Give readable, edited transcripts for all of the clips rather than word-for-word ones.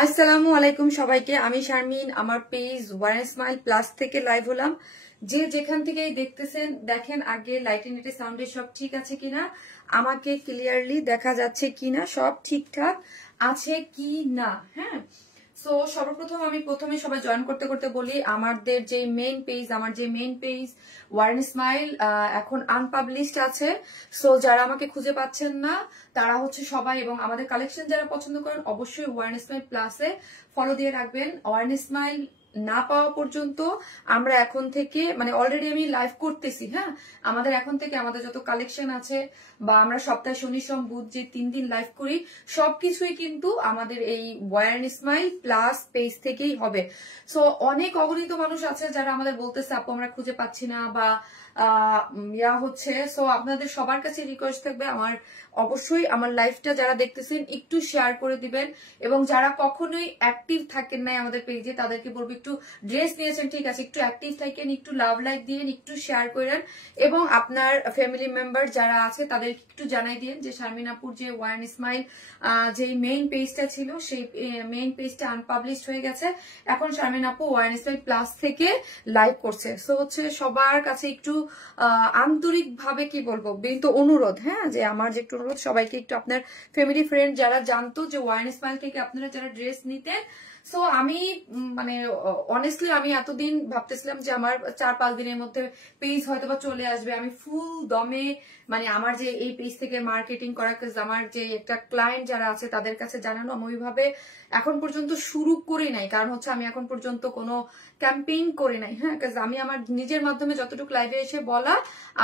আসসালামু আলাইকুম সবাইকে। আমি শারমিন, আমার পেজ ওয়ান স্মাইল প্লাস থেকে লাইভ হলাম। যে যেখান থেকে দেখতেছেন দেখেন আগে লাইট নেটে সাউন্ডে সব ঠিক আছে কিনা, আমাকে ক্লিয়ারলি দেখা যাচ্ছে কিনা, সব ঠিকঠাক আছে কি না। হ্যাঁ, সো সর্বপ্রথম আমি প্রথমে সবাই জয়েন করতে করতে বলি আমাদের যে মেইন পেজ, আমার যে মেইন পেজ ওয়ার্ন স্মাইল এখন আনপাবলিশড আছে। সো যারা আমাকে খুঁজে পাচ্ছেন না তারা হচ্ছে সবাই, এবং আমাদের কালেকশন যারা পছন্দ করেন অবশ্যই ওয়ার্ন স্মাইল প্লাসে ফলো দিয়ে রাখবেন। ওয়ার্ন স্মাইল না পাওয়া পর্যন্ত আমরা এখন থেকে মানে অলরেডি আমি লাইভ করতেছি। হ্যাঁ, আমাদের এখন থেকে আমাদের যত কালেকশন আছে বা আমরা সপ্তাহে শনি সোম বুধ যে 3 দিন লাইভ করি সবকিছুই কিন্তু আমাদের এই ওয়ার্ন স্মাইল প্লাস পেজ থেকেই হবে। সো অনেক অগণিত মানুষ আছে যারা আমাদের বলতেছে আপু আমরা খুঁজে পাচ্ছি না বা হচ্ছে। সো আপনাদের সবার কাছে রিকোয়েস্ট থাকবে আমার অবশ্যই আমার লাইভটা যারা দেখতেছেন একটু শেয়ার করে দিবেন, এবং যারা কখনোই অ্যাক্টিভ থাকেন নাই আমাদের পেজে তাদেরকে বলবো একটু ড্রেস নিয়েছেন ঠিক আছে, একটু অ্যাক্টিভ থাকেন, একটু লাভ লাইক দিয়েন, একটু শেয়ার করেন, এবং আপনার ফ্যামিলি মেম্বার যারা আছে তাদের একটু জানাই দিন যে শারমিন আপুর যে ওয়ার্ন স্মাইল যে মেইন পেজটা ছিল সেই মেইন পেজটা আনপাবলিশড হয়ে গেছে, এখন শারমিন আপু ওয়ার্ন স্মাইল প্লাস থেকে লাইভ করছে। সো হচ্ছে সবার কাছে একটু আন্তরিক ভাবে কি বলবো কিন্তু অনুরোধ, হ্যাঁ, যে আমার যে একটু অনুরোধ সবাইকে একটু আপনার ফ্যামিলি ফ্রেন্ড যারা জানতো যে ওয়ার্ন স্মাইল থেকে আপনারা যারা ড্রেস নিতেন। সো আমি মানে অনেস্টলি আমি এতদিন ভাবতেছিলাম যে আমার 4-5 দিনের মধ্যে পেজ হয়তো বা চলে আসবে, আমি ফুল দমে মানে আমার যে এই পেজ থেকে মার্কেটিং করা, আমার যে একটা ক্লায়েন্ট যারা আছে তাদের কাছে জানানো আমি ওইভাবে এখন পর্যন্ত শুরু করি নাই, কারণ হচ্ছে আমি এখন পর্যন্ত কোনো ক্যাম্পেইন করি নাই। হ্যাঁ, আমি আমার নিজের মাধ্যমে যতটুকু লাইভে এসে বলা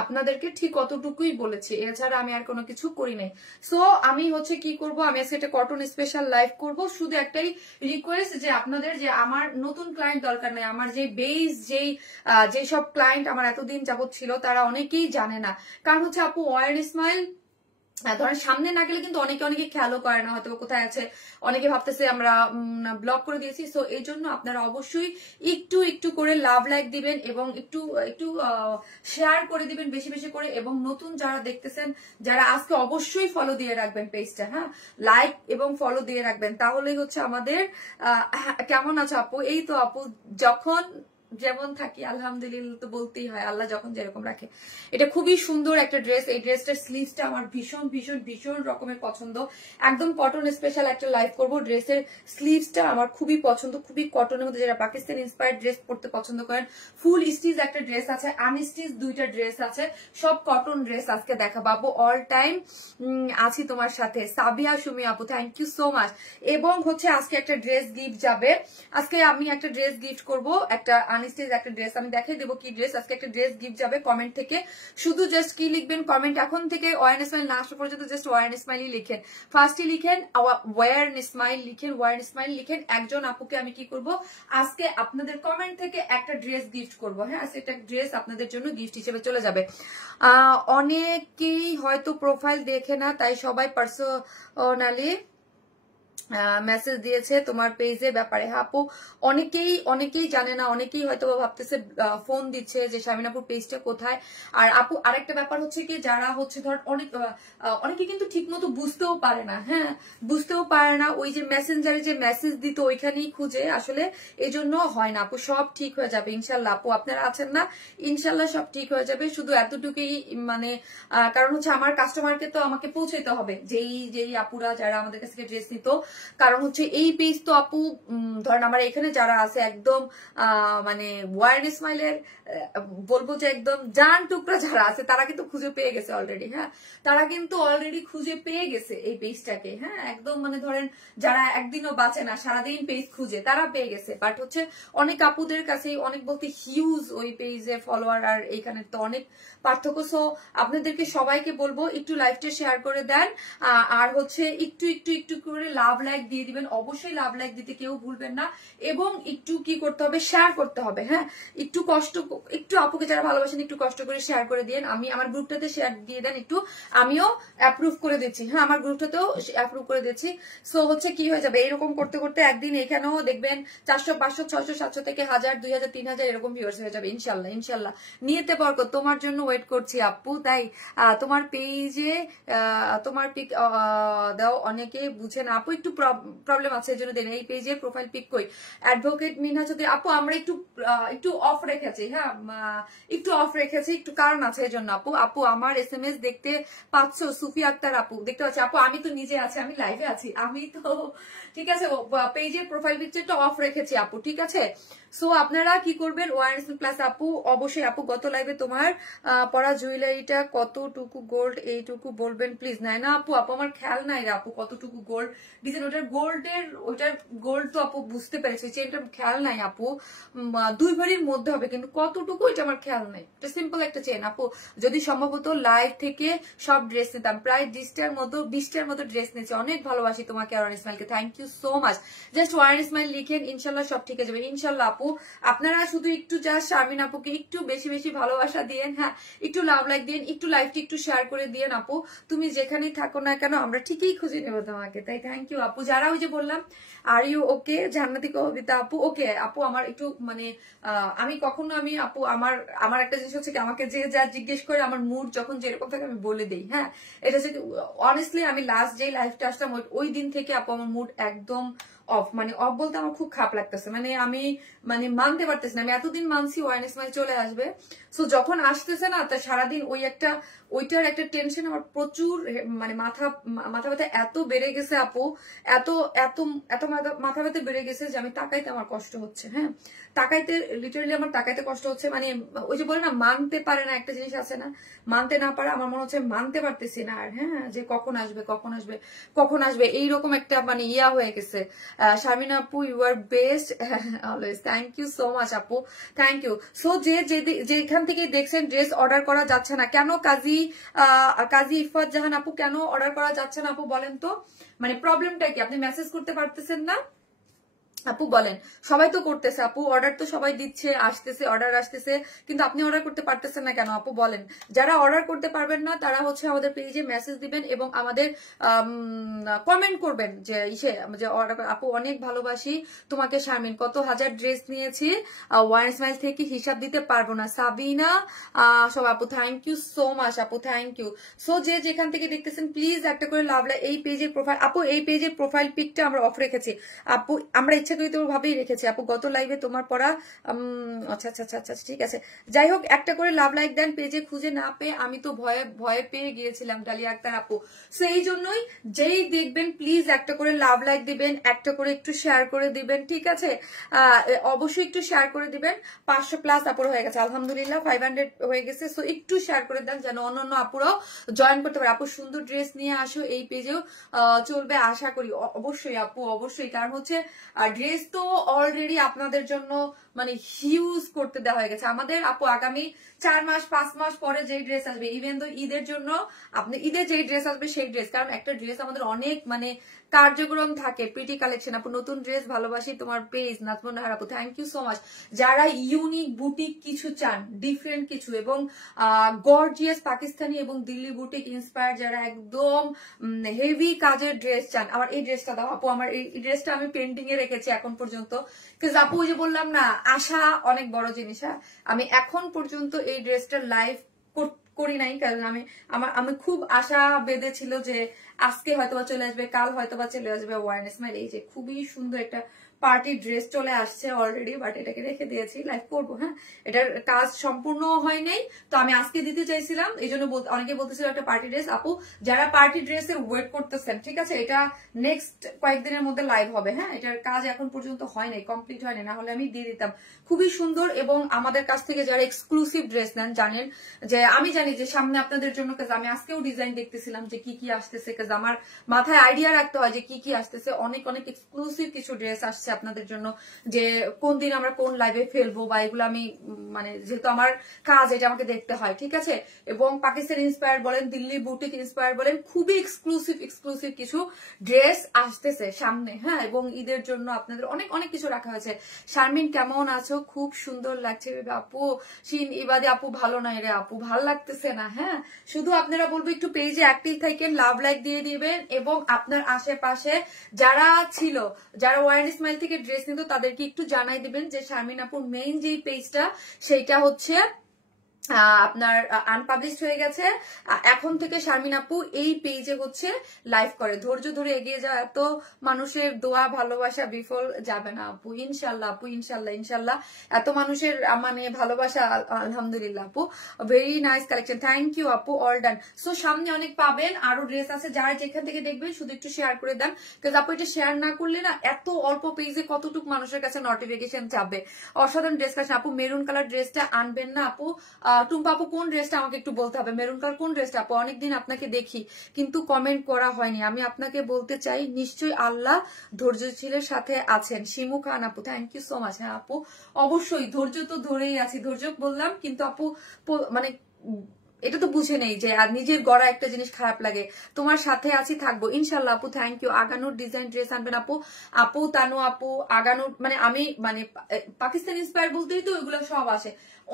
আপনাদেরকে ঠিক অতটুকুই বলেছি, এছাড়া আমি আর কোনো কিছু করি নাই। সো আমি হচ্ছে কি করব, আমি আজকে একটা কটন স্পেশাল লাইভ করব, শুধু একটাই রিকোয়েস্ট যে আপনাদের যে আমার নতুন ক্লায়েন্ট দরকার নাই, আমার যে বেস যেই সব ক্লায়েন্ট আমার এতদিন যাবত ছিল তারা অনেকেই জানে না, কারণ হচ্ছে আপু ওয়ার্ন স্মাইল ধরেন সামনে না গেলে কিন্তু অনেকে খেয়ালও করে না হয়তো কোথায় আছে, অনেকে ভাবতেছে আমরা ব্লক করে দিয়েছি। সো এই জন্য আপনারা অবশ্যই একটু একটু করে লাভ লাইক দিবেন এবং একটু একটু শেয়ার করে দিবেন বেশি বেশি করে, এবং নতুন যারা দেখতেছেন যারা আজকে অবশ্যই ফলো দিয়ে রাখবেন পেজটা, হ্যাঁ, লাইক এবং ফলো দিয়ে রাখবেন, তাহলেই হচ্ছে আমাদের কেমন আছে আপু? এই তো আপু, যখন যেমন থাকি আলহামদুলিল্লাহ তো বলতেই হয়, আল্লাহ যখন যেরকম রাখে। এটা খুবই সুন্দর একটা ড্রেস, এই ড্রেসটার স্লিভসটা আমার ভীষণ ভীষণ ভীষণ রকমের পছন্দ, একদম কটন স্পেশাল একটা লাইভ করব। ড্রেসের স্লিভসটা আমার খুবই পছন্দ, খুবই কটনের মধ্যে, যারা পাকিস্তান ইন্সপায়ার্ড ড্রেস পড়তে পছন্দ করেন। ফুল স্টিচ একটা ড্রেস আছে, আনস্টিচ দুইটা ড্রেস আছে, সব কটন ড্রেস আজকে দেখাবো। অল টাইম আছি তোমার সাথে, সাবিয়া সুমি আপু, থ্যাংক ইউ সো মাচ। এবং হচ্ছে আজকে একটা ড্রেস গিফট যাবে, আজকে আমি একটা ড্রেস গিফট করব, একটা আনস্টিচ একটা ড্রেস আমি দেখাই দেবো কি ড্রেস। আজকে একটা ড্রেস গিফট যাবে কমেন্ট থেকে, শুধু জাস্ট কি লিখবেন কমেন্ট এখন থেকে ওয়ার্ন স্মাইল না আসা পর্যন্ত জাস্ট ওয়ার্ন স্মাইলই লিখেন, ফার্স্টে লিখেন ওয়ার্ন স্মাইল, লিখেন ওয়ার্ন স্মাইল লিখেন। একজন আপুকে আমি কি করব আজকে আপনাদের কমেন্ট থেকে একটা ড্রেস গিফট করব। হ্যাঁ, সেটা ড্রেস আপনাদের জন্য গিফট হিসেবে চলে যাবে। অনেকেই হয়তো প্রোফাইল দেখে না, তাই সবাই পার্সোনালি মেসেজ দিয়েছে তোমার পেজের ব্যাপারে। হ্যাঁ আপু, অনেকেই জানে না, অনেকেই হয়তো ভাবতেছে ফোন দিচ্ছে যে শারমিনাপুর পেজটা কোথায়। আর আপু আরেকটা ব্যাপার হচ্ছে কি, যারা হচ্ছে ধর অনেকে কিন্তু ঠিক মতো বুঝতেও পারে না, হ্যাঁ বুঝতেও পারে না, ওই যে মেসেঞ্জারে যে মেসেজ দিত ওইখানেই খুঁজে, আসলে এই জন্য হয় না আপু, সব ঠিক হয়ে যাবে ইনশাল্লাহ। আপু আপনারা আছেন না, ইনশাল্লাহ সব ঠিক হয়ে যাবে, শুধু এতটুকুই মানে কারণ হচ্ছে আমার কাস্টমারকে তো আমাকে পৌঁছাইতে হবে, যেই আপুরা যারা আমাদের কাছ থেকে ড্রেস নিত, কারণ হচ্ছে এই পেজ তো আপু ধরেন আমার এখানে যারা আছে একদম মানে ওয়ার্ন স্মাইলের বলবো যে একদম জান টুকরা যারা আছে তারা কিন্তু খুঁজে পেয়ে গেছে অলরেডি। হ্যাঁ, তারা কিন্তু অলরেডি খুঁজে পেয়ে গেছে এই পেজটাকে। হ্যাঁ, একদম মানে ধরেন যারা একদিনও বাঁচে না সারাদিন পেজ খুঁজে তারা পেয়ে গেছে, বাট হচ্ছে অনেক আপুদের কাছে অনেক বলতে হিউজ ওই পেজে ফলোয়ার আর এইখানে তো অনেক পার্থক্য। সো আপনাদেরকে সবাইকে বলবো একটু লাইভটা শেয়ার করে দেন, আর হচ্ছে একটু একটু একটু করে লাভ লাইক দিয়ে দিবেন, অবশ্যই লাভ লাইক দিতে কেউ ভুলবেন না, এবং একটু কি করতে হবে শেয়ার করতে হবে। হ্যাঁ, একটু একটু আপুকে যারা ভালোবাসেন একটু কষ্ট করে শেয়ার করে দিন, আমি আমার গ্রুপটাতে শেয়ার দিয়ে দেন একটু, আমিও অ্যাপ্রুভ করে দিচ্ছি। হ্যাঁ, আমার গ্রুপটাতেও অ্যাপ্রুভ করে দিচ্ছি। সো হচ্ছে কি হয়ে যাবে, এরকম করতে করতে একদিন এখানেও দেখবেন 400 500 600 700 থেকে 1000 2000 3000 এরকম ভিউয়ার্স হয়ে যাবে ইনশাল্লাহ। ইনশাল্লাহ নিয়েতে পারবো, তোমার জন্য ওয়েট করছি আপু। তাই তোমার পেজে তোমার পিক দাও, অনেকে বুঝে না আপু, একটু প্রবলেম আছে এই জন্য দেন। এই পেজের প্রোফাইল পিক কই অ্যাডভোকেট মিনহা যদি আপু আমরা একটু অফ রেখেছি, হ্যাঁ একটু অফ রেখেছি, একটু কারণ আছে এই জন্য আপু। আপু আমার SMS দেখতে পাচ্ছ? সুফি আক্তার আপু দেখতে পাচ্ছি। আপু আমি তো নিজে আছি, আমি লাইভে আছি, আমি তো ঠিক আছে পেজের প্রোফাইল পিকচারটা অফ রেখেছি আপু, ঠিক আছে। সো আপনারা কি করবেন, ওয়ারেন্স প্লাস আপু অবশ্যই আপু গত লাইভে তোমার পরা জুয়েলারিটা কতটুকু গোল্ড এইটুকু বলবেন প্লিজ। নাই না আপু, আপু আমার খেয়াল নাই রে আপু কতটুকু গোল্ড ডিজাইন, ওটার গোল্ড তো আপু বুঝতে পেরেছি, চেনটার খেয়াল নাই আপু, 2 ভরির মধ্যে হবে কিন্তু কতটুকু এটা আমার খেয়াল নাই। এটা সিম্পল একটা চেন আপু, যদি সম্ভবত লাইভ থেকে সব ড্রেস নিতাম, প্রায় 20টার মতো ড্রেস নিয়েছি। অনেক ভালোবাসি তোমাকে ওয়ারেন ইসমাইলকে, thank you so much. Just one smile লিখেন, ইনশাল্লাহ সব ঠিক হয়ে যাবে ইনশাল্লাহ আপু। আপনারা শুধু একটু জাস্ট শারমিন আপুকে একটু বেশি বেশি ভালোবাসা দিয়েন, হ্যাঁ একটু লাভ লাইক দিন, একটু লাইভটি একটু শেয়ার করে দিয়েন আপু। তুমি যেখানেই থাকো না কেন আমরা ঠিকই খুঁজে নেবো তোমাকে, তাই থ্যাংক ইউ আপু। যারা ওই যে বললাম আর ইউ ওকে জান্নাতি কবিতা আপু, ওকে আপু আমার একটু মানে আমি কখনো আমি আপু আমার একটা জিনিস হচ্ছে কি, আমাকে যে যা জিজ্ঞেস করে আমার মুড যখন যেরকম থাকে আমি বলে দিই, হ্যাঁ এটা হচ্ছে অনেস্টলি আমি লাস্ট যেই লাইফটা আসলাম ওই দিন থেকে আপু আমার মুড একদম অফ, মানে অফ বলতে আমার খুব খারাপ লাগতেছে, মানে আমি মানে মানতে পারতেছি না। আমি এতদিন মানছি ওয়ারেন ইসমাইল চলে আসবে, সো যখন আসতেছে না তা সারাদিন ওইটার একটা টেনশন আমার প্রচুর, মানে মাথা ব্যথা এত বেড়ে গেছে আপু, এত এত এত মাথা ব্যথা বেড়ে গেছে যে আমি তাকাইতে আমার কষ্ট হচ্ছে, হ্যাঁ তাকাইতে লিটারালি আমার তাকাইতে কষ্ট হচ্ছে। মানে ওই যে বলে না মানতে পারে না, একটা জিনিস আছে না মানতে না পারে, আমার মনে হচ্ছে মানতে পারতেছি না আর, হ্যাঁ যে কখন আসবে এইরকম একটা মানে ইয়া হয়ে গেছে। শারমিন আপু you are best always, thank you so much আপু, থ্যাংক ইউ। সো যেখান থেকে দেখছেন ড্রেস অর্ডার করা যাচ্ছে না কেন, কাজী ইফাত জাহান আপু কেন অর্ডার করা যাচ্ছে না আপু বলেন তো, মানে প্রবলেমটা কি, আপনি মেসেজ করতে পারতেছেন না আপু বলেন? সবাই তো করতেছে আপু, অর্ডার তো সবাই দিচ্ছে, আসতেছে অর্ডার আসতেছে, কিন্তু আপনি অর্ডার করতে পারতেছেন না কেন আপু বলেন? যারা অর্ডার করতে পারবেন না তারা হচ্ছে আমাদের পেজে মেসেজ দিবেন এবং আমাদের কমেন্ট করবেন যে অর্ডার। আপু অনেক ভালোবাসি তোমাকে শারমিন, কত হাজার ড্রেস নিয়েছি ওয়ারেন ইসমাইল থেকে হিসাব দিতে পারবো না। সাবিনা সব আপু থ্যাংক ইউ সো মাচ আপু, থ্যাংক ইউ। সো যেখান থেকে দেখতেছেন প্লিজ একটা করে লাভলা এই পেজের প্রোফাইল আপু, এই পেজের প্রোফাইল পিকটা আমরা অফ রেখেছি আপু, আমরা ইচ্ছাকৃত ভাবেই রেখেছি আপু। গত লাইভে তোমার পড়া আচ্ছা ঠিক আছে, যাই হোক একটা করে লাভ লাইক দেন, পেজে খুঁজে না পেয়ে আমি তো ভয়ে পেয়ে গিয়েছিলাম ডালিয়া আক্তার আপু। সেই জন্যই যেই দেখবেন প্লিজ একটা করে লাভ লাইক দিবেন, একটা করে একটু শেয়ার করে দিবেন, ঠিক আছে অবশ্যই একটু শেয়ার করে দিবেন। 500+ আপুর হয়ে গেছে আলহামদুলিল্লাহ, 500 হয়ে গেছে। সো একটু শেয়ার করে দেন যেন অন্যান্য আপুরাও জয়েন করতে পারে। আপু সুন্দর ড্রেস নিয়ে আসো, এই পেজেও চলবে আশা করি। অবশ্যই আপু অবশ্যই, কারণ হচ্ছে ড্রেস তো অলরেডি আপনাদের জন্য মানে হিউজ করতে দেওয়া হয়ে গেছে আমাদের আপু। আগামী 4 মাস 5 মাস পরে যেই ড্রেস আসবে, ইভেন তো ঈদের জন্য আপনি ঈদে যেই ড্রেস আসবে সেই ড্রেস, কারণ একটা ড্রেস আমাদের অনেক মানে কার্যক্রম থাকে, প্রিটি কালেকশন আপু। নতুন ড্রেস ভালোবাসি তোমার পেজ নাজমুন নাহার আপু, থ্যাংক ইউ সো মাচ। যারা ইউনিক বুটিক কিছু চান, ডিফারেন্ট কিছু এবং গর্জিয়াস পাকিস্তানি এবং দিল্লি বুটিক ইন্সপায়ার, যারা একদম হেভি কাজের ড্রেস চান, আমার এই ড্রেসটা দাও আপু। আমার এই ড্রেসটা আমি পেন্টিং এ রেখেছি এখন পর্যন্ত, আপু ওই যে বললাম না আশা অনেক বড় জিনিস। আমি এখন পর্যন্ত এই ড্রেসটা লাইভ করি নাই, কারণ আমি খুব আশা বেঁধেছিল যে আজকে হয়তোবা চলে আসবে, কাল হয়তোবা চলে আসবে ওয়ারেন ইসমাইল। এই যে খুবই সুন্দর একটা পার্টি ড্রেস চলে আসছে অলরেডি, বাট এটাকে রেখে দিয়েছি, লাইভ করবো। হ্যাঁ এটার কাজ সম্পূর্ণ হয় নাই, তো আমি আজকে দিতে চাইছিলাম, এই জন্য অনেকে বলতেছিল একটা পার্টি ড্রেস। আপু যারা পার্টি ড্রেসের ওয়েট করতেছেন, ঠিক আছে এটা নেক্সট কয়েকদিনের মধ্যে লাইভ হবে। হ্যাঁ এটার কাজ এখন পর্যন্ত হয় নাই, কমপ্লিট হয় নাই, না হলে আমি দিয়ে দিতাম। খুবই সুন্দর এবং আমাদের কাছ থেকে যারা এক্সক্লুসিভ ড্রেস নেন জানেন যে আমি জানি যে সামনে আপনাদের জন্য, কাজ আমি আজকেও ডিজাইন দেখতেছিলাম যে কি আসতেছে, কাজ আমার মাথায় আইডিয়া রাখতে হয় যে কি আসতেছে। অনেক এক্সক্লুসিভ কিছু ড্রেস আসছে আপনাদের জন্য, যে কোন দিন আমরা কোন লাইভে ফেলবো বা এগুলো আমি মানে যেহেতু আমার কাজ এটা আমাকে দেখতে হয়, ঠিক আছে। এবং পাকিস্তান ইন্সপায়ার বলেন, দিল্লি বুটিক ইন্সপায়ার বলেন, খুবই এক্সক্লুসিভ কিছু ড্রেস আসতেছে সামনে। হ্যাঁ এবং ঈদের জন্য আপনাদের অনেক কিছু রাখা হয়েছে। শারমিন কেমন আছো? খুব সুন্দর লাগছে আপু। শিন ইবাদি আপু ভালো নয় রে আপু, ভাল লাগতেছে না। হ্যাঁ শুধু আপনারা বলবো একটু পেজে অ্যাক্টিভ থাকেন, লাভ লাইক দিয়ে দিবেন এবং আপনার আশেপাশে যারা ছিল, যারা ওয়ারেন ইসমাইল থেকে ড্রেস নিত তাদেরকে একটু জানাই দিবেন যে শারমিন আপুর মেইন যে পেজটা সেইটা হচ্ছে আপনার আনপাবলিশড হয়ে গেছে। এখন থেকে শারমিন আপু এই পেজে হচ্ছে লাইভ করে। ধৈর্য ধরে এগিয়ে যাওয়া, এত মানুষের দোয়া ভালোবাসা বিফল যাবে না আপু, ইনশাল্লাহ আপু, ইনশাল্লাহ ইনশাল্লাহ। এত মানুষের মানে ভালোবাসা, আলহামদুলিল্লাহ আপু। Very nice collection, thank you আপু, অল ডান। সো সামনে অনেক পাবেন, আরো ড্রেস আছে, যারা যেখান থেকে দেখবেন শুধু একটু শেয়ার করে দেন, কারণ আপু এটা শেয়ার না করলে না এত অল্প পেজে কতটুকু মানুষের কাছে নোটিফিকেশন যাবে। অসাধারণ ড্রেস কালেকশন আপু। মেরুন কালার ড্রেসটা আনবেন না আপু? টুম্পা আপু কোন ড্রেসটা আমাকে একটু বলতে হবে, মেরুন কালার কোন ড্রেসটা আপু? অনেকদিন আপনাকে দেখি কিন্তু কমেন্ট করা হয়নি। আমি আপনাকে বলতে চাই নিশ্চয়ই আল্লাহ ধৈর্যশীলের সাথে আছেন। শিমু খান আপু, থ্যাংক ইউ সো মাচ। হ্যাঁ আপু অবশ্যই ধৈর্য তো ধরেই আছি, ধৈর্য বললাম কিন্তু আপু মানে এটা তো বুঝে নেই যে আর নিজের গড়া একটা জিনিস খারাপ লাগে। তোমার সাথে আছি, থাকবো ইনশাল্লাহ আপু, থ্যাংক ইউ। আগানোর ডিজাইন ড্রেস আনবেন আপু? আপু তানু আপু আগানোর মানে আমি মানে পাকিস্তান ইন্সপায়ার বলতেই তো এগুলো সব আসে,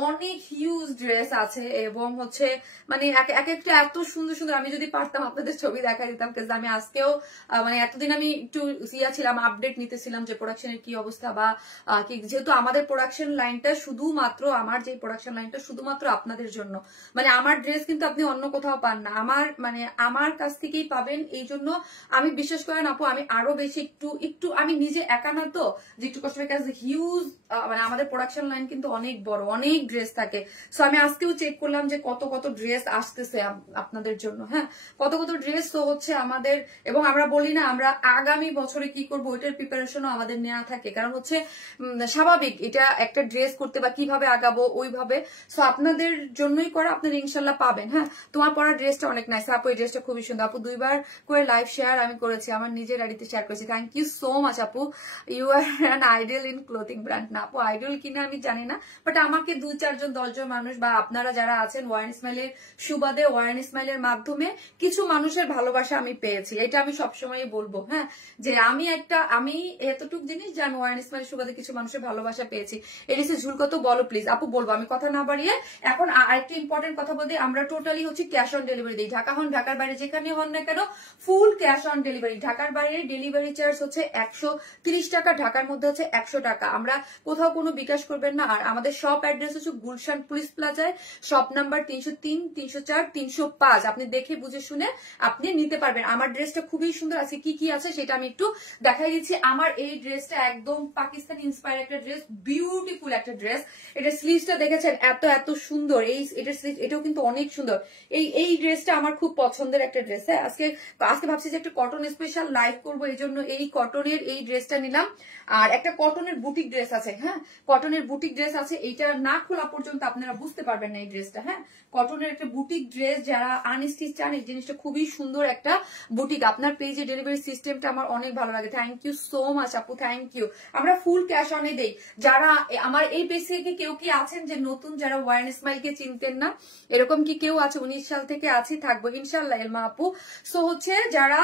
অনেক হিউজ ড্রেস আছে এবং হচ্ছে মানে এক একটা এত সুন্দর সুন্দর। আমি যদি পারতাম আপনাদের ছবি দেখা দিতাম, কারণ আমি আজকেও মানে এতদিন আমি একটু ইয়া ছিলাম, আপডেট নিতেছিলাম যে প্রোডাকশনের কি অবস্থা বা যেহেতু আমাদের প্রোডাকশন লাইনটা শুধুমাত্র, আমার যে প্রোডাকশন লাইনটা শুধুমাত্র আপনাদের জন্য, মানে আমার ড্রেস কিন্তু আপনি অন্য কোথাও পান না, আমার মানে আমার কাছ থেকেই পাবেন। এই জন্য আমি বিশ্বাস করেন আপু, আমি আরো বেশি একটু আমি নিজে একা না তো যে একটু কষ্ট, কাজ হিউজ মানে আমাদের প্রোডাকশন লাইন কিন্তু অনেক বড়, অনেক ড্রেস থাকে। সো আমি আজকেও চেক করলাম যে কত কত ড্রেস আসতেছে আপনাদের জন্য, হ্যাঁ কত কত ড্রেস তো হচ্ছে আমাদের। এবং আমরা বলি না আমরা আগামী বছরে কি করবো, ওইটার প্রিপারেশনও আমাদের নেওয়া থাকে, কারণ হচ্ছে স্বাভাবিক এটা একটা ড্রেস করতে বা কিভাবে আগাবো ওইভাবে। সো আপনাদের জন্যই করা, আপনারা ইনশাল্লাহ পাবেন। হ্যাঁ তোমার পরা ড্রেসটা অনেক নাইস আপু, এই ড্রেসটা খুবই সুন্দর আপু। 2বার করে লাইভ শেয়ার আমি করেছি, আমার নিজের আইডিতে শেয়ার করেছি, থ্যাংক ইউ সো মাচ আপু। You are an idol in clothing brand. না আপু আইডল কিনা আমি জানি না, বাট আমাকে 2-4 জন 10 জন মানুষ বা আপনারা যারা আছেন ওয়ারেন স্মাইলের সুবাদে, ওয়ারেন স্মাইলের মাধ্যমে কিছু মানুষের ভালোবাসা আমি পেয়েছি, এটা আমি সবসময় বলবো। হ্যাঁ যে আমি এতটুক জিনিস যে আমি ওয়ারেন স্মাইলের সুবাদে কিছু মানুষের ভালোবাসা পেয়েছি। এই ডিসে ঝুলকো তো বলো প্লিজ আপু। বলবো আমি কথা না বাড়িয়ে। এখন আরেকটা ইম্পর্টেন্ট কথা বলতে, আমরা টোটালি হচ্ছে ক্যাশ অন ডেলিভারি দিই। ঢাকা হন ঢাকার বাইরে যেখানে হন না কেন ফুল ক্যাশ অন ডেলিভারি। ঢাকার বাইরে ডেলিভারি চার্জ হচ্ছে 130 টাকা, ঢাকার মধ্যে হচ্ছে 100 টাকা। আমরা কোথাও কোনো বিকাশ করবেন না। আর আমাদের শপ অ্যাড্রেস হচ্ছে গুলশান পুলিশ প্লাজায়, শপ নাম্বার 303, 304, 305। আপনি দেখে বুঝে শুনে আপনি নিতে পারবেন। আমার ড্রেসটা খুবই সুন্দর আছে, কি কি আছে সেটা আমি একটু দেখাই দিচ্ছি। আমার এই ড্রেসটা একদম পাকিস্তান ইন্সপায়ার একটা ড্রেস, বিউটিফুল একটা ড্রেস। এটা স্লিভসটা দেখেছেন এত সুন্দর, এটা স্লিভ এটাও কিন্তু অনেক সুন্দর। এই ড্রেসটা আমার খুব পছন্দের একটা ড্রেস। হ্যাঁ আজকে ভাবছি যে একটা কটন স্পেশাল লাইভ করবো, এই জন্য এই কটনের এই ড্রেসটা নিলাম। আর একটা কটনের বুটিক ড্রেস আছে, হ্যাঁ কটনের বুটিক ড্রেস আছে, এইটা না খোলা পর্যন্ত আপনারা বুঝতে পারবেন না এই ড্রেসটা। হ্যাঁ কটনের একটা বুটিক ড্রেস, যারা আনস্টিচ চান এই জিনিসটা খুবই সুন্দর একটা বুটিক। আপনার পেজে ডেলিভারি সিস্টেমটা আমার অনেক ভালো লাগে, থ্যাংক ইউ সো মাচ আপু, থ্যাংক ইউ। আমরা ফুল ক্যাশ অনে দেই। যারা আমার এই পেজ থেকে কেউ কি আছেন যে নতুন, যারা ওয়ারেন স্মাইলকে চিনতেন না, এরকম কি কেউ আছে? 19 সাল থেকে আছি, থাকবো ইনশাল্লাহ এলমা আপু। সো হচ্ছে যারা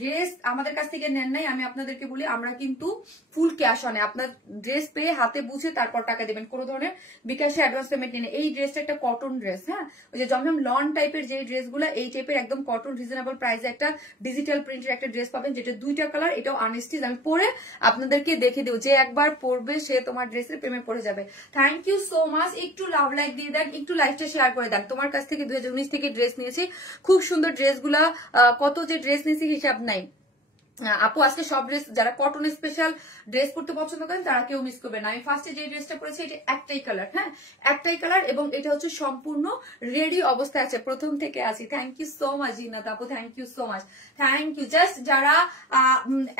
ড্রেস আমাদের কাছ থেকে নেন নাই, আমি আপনাদেরকে বলি আমরা কিন্তু ফুল ক্যাশ অনে, আপনার ড্রেস পেয়ে হাতে বুঝে তারপর টাকা দেবেন, কোনো ধরনের বিকাশে অ্যাডভান্স পেমেন্ট নেই। এই ড্রেসটা একটা কটন ড্রেস, হ্যাঁ ওই যে জমজম লন টাইপের যে ড্রেসগুলো, এই টাইপের একদম কটন রিজনেবল প্রাইসে একটা ডিজিটাল প্রিন্টের একটা ড্রেস পাবেন, যেটা 2টা কালার, এটাও আনস্টিচ। আমি পরে আপনাদেরকে দেখে দেবো, যে একবার পরবে সে তোমার ড্রেসের প্রেমে পড়ে যাবে। Thank you so much. একটু লাভ লাইক দিয়ে দেন, একটু লাইভটা শেয়ার করে দেন। তোমার কাছ থেকে 2019 থেকে ড্রেস নিয়েছি, খুব সুন্দর ড্রেসগুলা, কত যে ড্রেস নিয়েছি হিসাব নাই আপু। আজকে সব ড্রেস, যারা কটন স্পেশাল ড্রেস পরতে পছন্দ করেন তারা কেউ মিস করবে না। আমি ফার্স্টে যে ড্রেসটা পরেছি এটা একটাই কালার, হ্যাঁ একটাই কালার, এবং এটা হচ্ছে সম্পূর্ণ রেডি অবস্থায় আছে, প্রথম থেকে আছি। Thank you so much Zinat আপু, thank you so much, thank you. Just যারা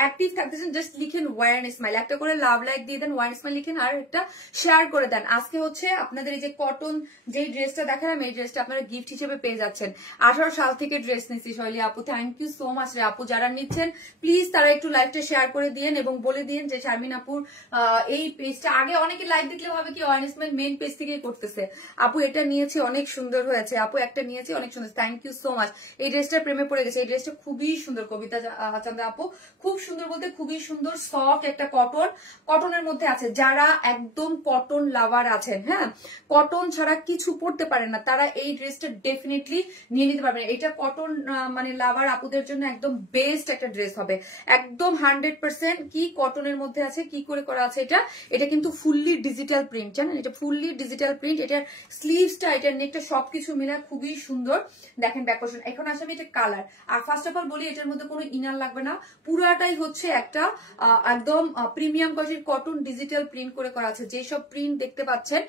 অ্যাক্টিভ থাকতেছেন জাস্ট লিখেন ওয়ারেন স্মাইল, একটা করে লাভ লাইক দিয়ে দেন, ওয়ারেন স্মাইল লিখেন আর একটা শেয়ার করে দেন। আজকে হচ্ছে আপনাদের এই যে কটন যে ড্রেসটা দেখালাম, এই ড্রেসটা আপনারা গিফট হিসেবে পেয়ে যাচ্ছেন। 18 সাল থেকে ড্রেস নিচ্ছি শৈলী আপু, থ্যাংক ইউ সো মাচ রে আপু। যারা নিচ্ছেন প্লিজ তারা একটু লাইভটা শেয়ার করে দিয়েন এবং বলে দিন যে শারমিন আপুর এই পেজটা, আগে অনেকে লাইভ দেখলে ভাবে কি ওয়ারেন স্মাইল মেইন পেজ থেকেই করতেছে। আপু এটা নিয়েছি অনেক সুন্দর হয়েছে আপু, একটা নিয়েছি অনেক সুন্দর, থ্যাংক ইউ সো মাচ। এই ড্রেসটা প্রেমে পড়ে গেছে, এই ড্রেসটা খুবই সুন্দর কবিতা চন্দ্র আপু, খুব সুন্দর বলতে খুবই সুন্দর, সফট একটা কটনের মধ্যে আছে। যারা একদম কটন লাভার আছেন, হ্যাঁ কটন ছাড়া কিছু পড়তে পারেন না, তারা এই ড্রেসটা ডেফিনেটলি নিয়ে নিতে পারবেন। এটা কটন মানে লাভার আপুদের জন্য একদম বেস্ট একটা ড্রেস হবে। হবে। একদম 100% কি কটনের মধ্যে আছে, কি করে করা আছে এটা, এটা কিন্তু ফুললি ডিজিটাল প্রিন্ট, জানেন এটা ফুললি ডিজিটাল প্রিন্ট। এটার স্লিভসটা, এটার নেকটা সবকিছু মিলে খুবই সুন্দর। দেখেন ব্যাক পোর্শন, এখন আসলে এটা কালার। আর ফার্স্ট অফ অল বলি, এটার মধ্যে কোনো ইনার লাগবে না, পুরাটাই হচ্ছে একটা একদম প্রিমিয়াম কোয়ালিটির কটন ডিজিটাল প্রিন্ট করে করা আছে। যেসব প্রিন্ট দেখতে পাচ্ছেন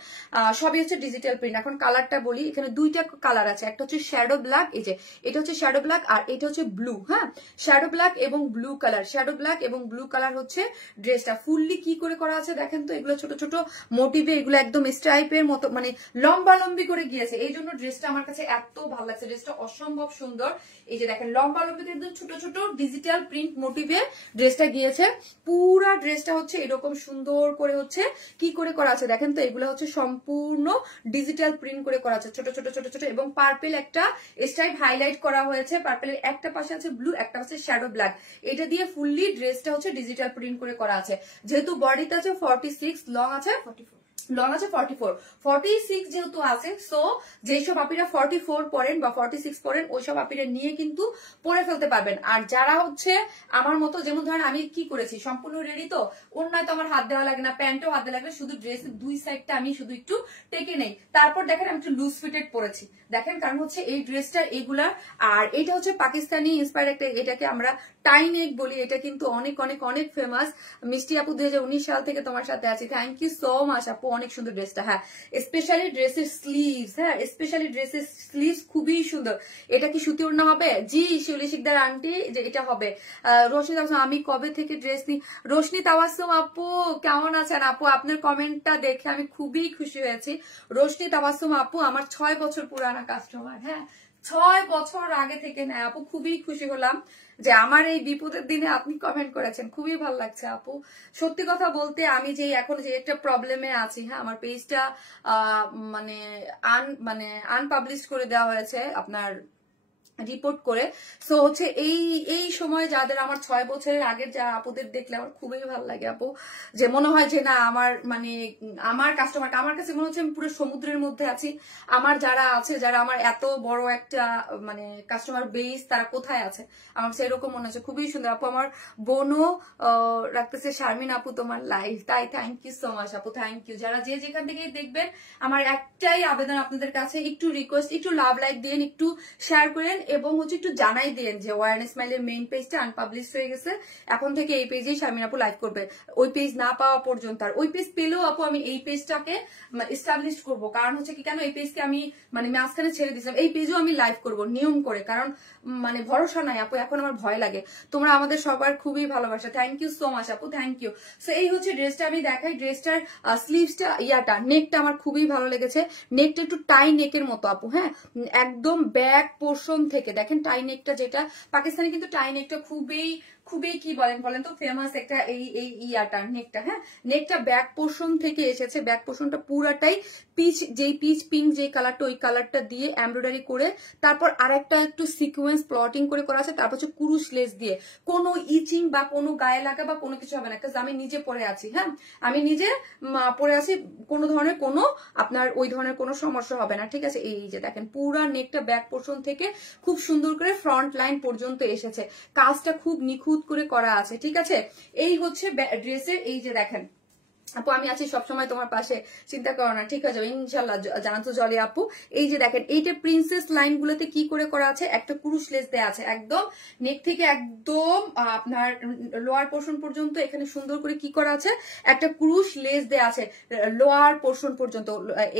সবই হচ্ছে ডিজিটাল প্রিন্ট। এখন কালারটা বলি, এখানে দুইটা কালার আছে, একটা হচ্ছে শ্যাডো ব্ল্যাক, এই যে এটা হচ্ছে শ্যাডো ব্ল্যাক, আর এটা হচ্ছে ব্লু। হ্যাঁ, শ্যাডো ব্ল্যাক এবং ব্লু কালার, শ্যাডো ব্ল্যাক এবং ব্লু কালার হচ্ছে ড্রেসটা। ফুললি কি করে করা আছে দেখেন তো, এগুলো ছোট ছোট মোটিভে, এগুলো একদম স্ট্রাইপের মতো, মানে লম্বা লম্বি করে গিয়েছে। এই জন্য ড্রেসটা আমার কাছে এত ভালো লাগছে, ড্রেসটা অসম্ভব সুন্দর। এই যে দেখেন লম্বা লম্বিতে একদম ছোট ছোট ডিজিটাল প্রিন্ট মোটিভে ড্রেসটা গিয়েছে। পুরা ড্রেসটা হচ্ছে এরকম সুন্দর করে হচ্ছে কি করে করা আছে দেখেন তো, এগুলো হচ্ছে সম্পূর্ণ ডিজিটাল প্রিন্ট করে করা আছে, ছোট ছোট ছোট ছোট। এবং পার্পেল একটা স্ট্রাইপ হাইলাইট করা হয়েছে, পার্পেলের একটা পাশে আছে ব্লু, একটা পাশে শ্যাডো ব্ল্যাক। এটা দিয়ে ফুললি ড্রেসটা হচ্ছে ডিজিটাল প্রিন্ট করে করা আছে। যেহেতু বডিতে আছে 46, লং আছে 44, 46 যেহেতু আছে, সো যেসব আপিরা 44 পরেন বা 46 পরেন, ওইসব আপিরা নিয়ে কিন্তু পরে ফেলতে পারবেন। আর যারা হচ্ছে আমার মতো, যেমন ধরেন আমি কি করেছি, সম্পূর্ণ রেডি তো, ওন্নায় তো আমার হাত দেওয়া লাগে না, প্যান্টও হাত দেওয়া লাগে না, শুধু ড্রেসের দুই সাইডটা আমি শুধু একটু টেকে নেই। তারপর দেখেন আমি একটু লুজ ফিটেড পরেছি, দেখেন, কারণ হচ্ছে এই ড্রেসটা এইগুলা। আর এটা হচ্ছে পাকিস্তানি ইন্সপায়ার একটা, এটাকে আমরা টাই নেক বলি। এটা কিন্তু অনেক অনেক অনেক ফেমাস। মিষ্টি আপু 2019 সাল থেকে তোমার সাথে আছি, থ্যাংক ইউ সো মাচ আপু, অনেক সুন্দর ড্রেসটা। হ্যাঁ, স্পেশালি ড্রেসের স্লিভস, হ্যাঁ স্পেশালি ড্রেসের স্লিভস খুবই সুন্দর। এটা কি সুতি ওড়না হবে? জি শিউলি শিকদার আন্টি, যে এটা হবে। রোশনি তাওয়াসুম, আমি কবে থেকে ড্রেস নিই। রোশনি তাওয়াসুম আপু কেমন আছেন আপু? আপনার কমেন্টটা দেখে আমি খুবই খুশি হয়েছি। রোশনি তাওয়াসুম আপু আমার 6 বছর পুরানা কাস্টমার, হ্যাঁ 6 বছর আগে থেকে নেয় আপু। খুবই খুশি হলাম যে আমার এই বিপদের দিনে আপনি কমেন্ট করেছেন, খুবই ভালো লাগছে আপু। সত্যি কথা বলতে আমি যে এখন যে একটা প্রবলেমে আছি, হ্যাঁ আমার পেজটা মানে আনপাবলিশ করে দেওয়া হয়েছে আপনার রিপোর্ট করে। সো হচ্ছে এই সময় যাদের আমার 6 বছরের আগের যা আপুদের দেখলে আমার খুবই ভালো লাগে আপু, যে মনে হয় যে না আমার মানে আমার কাস্টমার, আমার কাছে মনে হচ্ছে আমি পুরো সমুদ্রের মধ্যে আছি। আমার যারা আছে, যারা আমার এত বড় একটা মানে কাস্টমার বেস, তারা কোথায় আছে, আমার কাছে এরকম মনে হচ্ছে। খুবই সুন্দর আপু। আমার বোনও রাখতেছে শারমিন আপু তোমার লাইভ, তাই থ্যাংক ইউ সো মাচ আপু, থ্যাংক ইউ। যারা যে যেখান থেকে দেখবেন, আমার একটাই আবেদন আপনাদের কাছে, একটু রিকোয়েস্ট, একটু লাভ লাইক দিন, একটু শেয়ার করেন, এবং হচ্ছে একটু জানাই দিন যে ওয়ারনেস স্মাইলের মেইন পেজটা আনপাবলিশ হয়ে গেছে, এখন থেকে এই পেজেই শারমিন আপু লাইভ করবে। ওই পেজ না পাওয়া পর্যন্ত, আর ওই পেজ পেলেও আপু আমি এই পেজটাকে এস্টাবলিশ করবো। কারণ হচ্ছে কি, কেন এই পেজকে আমি মানে মাঝখানে ছেড়ে দিয়েছিলাম, এই পেজেও আমি লাইভ করবো নিয়ম করে, কারণ মানে ভরসা নাই আপু, এখন আমার ভয় লাগে। তোমরা আমাদের সবার খুবই ভালোবাসা, থ্যাংক ইউ সো মাচ আপু, থ্যাংক ইউ। সো এই হচ্ছে ড্রেসটা, আমি দেখাই ড্রেসটার স্লিভসটা, ইয়াটা নেকটা আমার খুবই ভালো লেগেছে। নেকটা একটু টাই নেকের মতো আপু, হ্যাঁ একদম ব্যাক পোর্শন থেকে দেখেন টাই নেকটা, যেটা পাকিস্তানি কিন্তু টাই নেকটা খুবই খুবই কি বলেন তো ফেমাস একটা এই ইয়াটা নেকটা। হ্যাঁ, নেকটা ব্যাক পোর্শন থেকে এসেছে, ব্যাক পোর্শনটা পুরাটাই পিচ পিঙ্ক যে কালারটা, ওই কালারটা দিয়ে এমব্রয়ডারি করে, তারপর আরেকটা একটু সিকোয়েন্স প্লটিং করে করা আছে, তারপর হচ্ছে কুরুশ লেস দিয়ে। কোনো ইচিং বা কোনো গায়ে লাগা বা কোনো কিছু হবে না, কারণ আমি নিজে পরে আছি। হ্যাঁ, আমি নিজে পরে আছি, কোনো ধরনের কোনো আপনার ওই ধরনের কোনো সমস্যা হবে না, ঠিক আছে। এই যে দেখেন পুরা নেকটা ব্যাক পোর্শন থেকে খুব সুন্দর করে ফ্রন্ট লাইন পর্যন্ত এসেছে, কাজটা খুব নিখুঁত করে করা আছে, ঠিক আছে। এই হচ্ছে ড্রেসের, এই যে দেখেন আপু আমি আছি সবসময় তোমার পাশে, চিন্তা করো না, ঠিক আছে ইনশাল্লাহ। জানাতো জলি আপু, এই যে দেখেন এইটা প্রিন্সেস লাইন গুলোতে কি করে করা আছে, একটা কুরুশ লেস দেওয়া আছে, একদম নেক থেকে একদম আপনার লোয়ার পোর্শন পর্যন্ত এখানে সুন্দর করে কি করা আছে, একটা কুরুশ লেস দেওয়া আছে লোয়ার পোর্শন পর্যন্ত,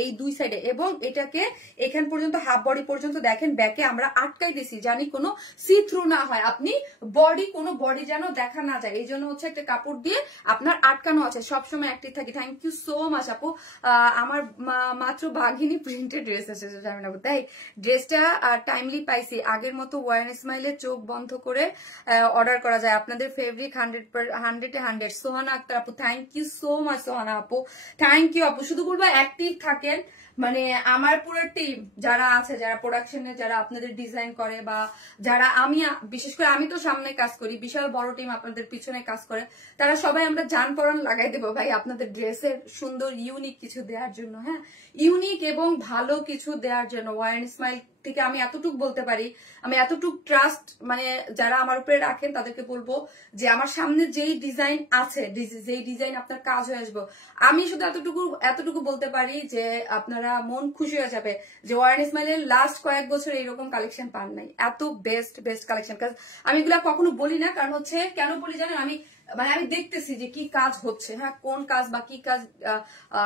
এই দুই সাইডে, এবং এটাকে এখান পর্যন্ত হাফ বডি পর্যন্ত দেখেন ব্যাকে আমরা আটকাই দিছি, জানি কোনো সি থ্রু না হয়, আপনি কোনো বডি যেন দেখা না যায়, এই জন্য হচ্ছে একটা কাপড় দিয়ে আপনার আটকানো আছে, সবসময় অ্যাক্টিভ থাকি। থ্যাংক ইউ সো মাচ আপু। আমার মাত্র বাঘিনী প্রিন্টেড ড্রেস এসেছে জানেন আপু, তাই ড্রেসটা টাইমলি পাইছি। আগের মতো ওয়ার্ন স্মাইলের চোখ বন্ধ করে অর্ডার করা যায়, আপনাদের ফেভারিট 100 সোহানা আক্তার আপু, thank you so much Sohana আপু, থ্যাংক ইউ আপু। শুধু বলবো অ্যাক্টিভ থাকেন, মানে আমার পুরো টিম যারা আছে, যারা প্রোডাকশনে, যারা আপনাদের ডিজাইন করে, বা যারা আমি বিশেষ করে আমি তো সামনে কাজ করি, বিশাল বড় টিম আপনাদের পিছনে কাজ করে, তারা সবাই আমরা জান পরাণ লাগাই দেবো ভাই আপনাদের ড্রেসের সুন্দর ইউনিক কিছু দেওয়ার জন্য। হ্যাঁ, ইউনিক এবং ভালো কিছু দেওয়ার জন্য ওয়ার্ন স্মাইল থেকে আমি এতটুকু বলতে পারি, আমি এতটুকু ট্রাস্ট মানে যারা আমার উপরে রাখেন তাদেরকে বলবো যে আমার সামনে যেই ডিজাইন আছে, যেই ডিজাইন আপনার কাজ হয়ে আসবে, আমি শুধু এতটুকু বলতে পারি যে আপনারা মন খুশি হয়ে যাবে যে ওয়ারেন ইসমাইলের লাস্ট কয়েক বছর এইরকম কালেকশন পান নাই, এত বেস্ট কালেকশন। আমি এগুলা কখনো বলি না, কারণ হচ্ছে কেন বলি জানেন, আমি দেখতেছি যে কি কাজ হচ্ছে, হ্যাঁ কোন কাজ বা কি কাজ,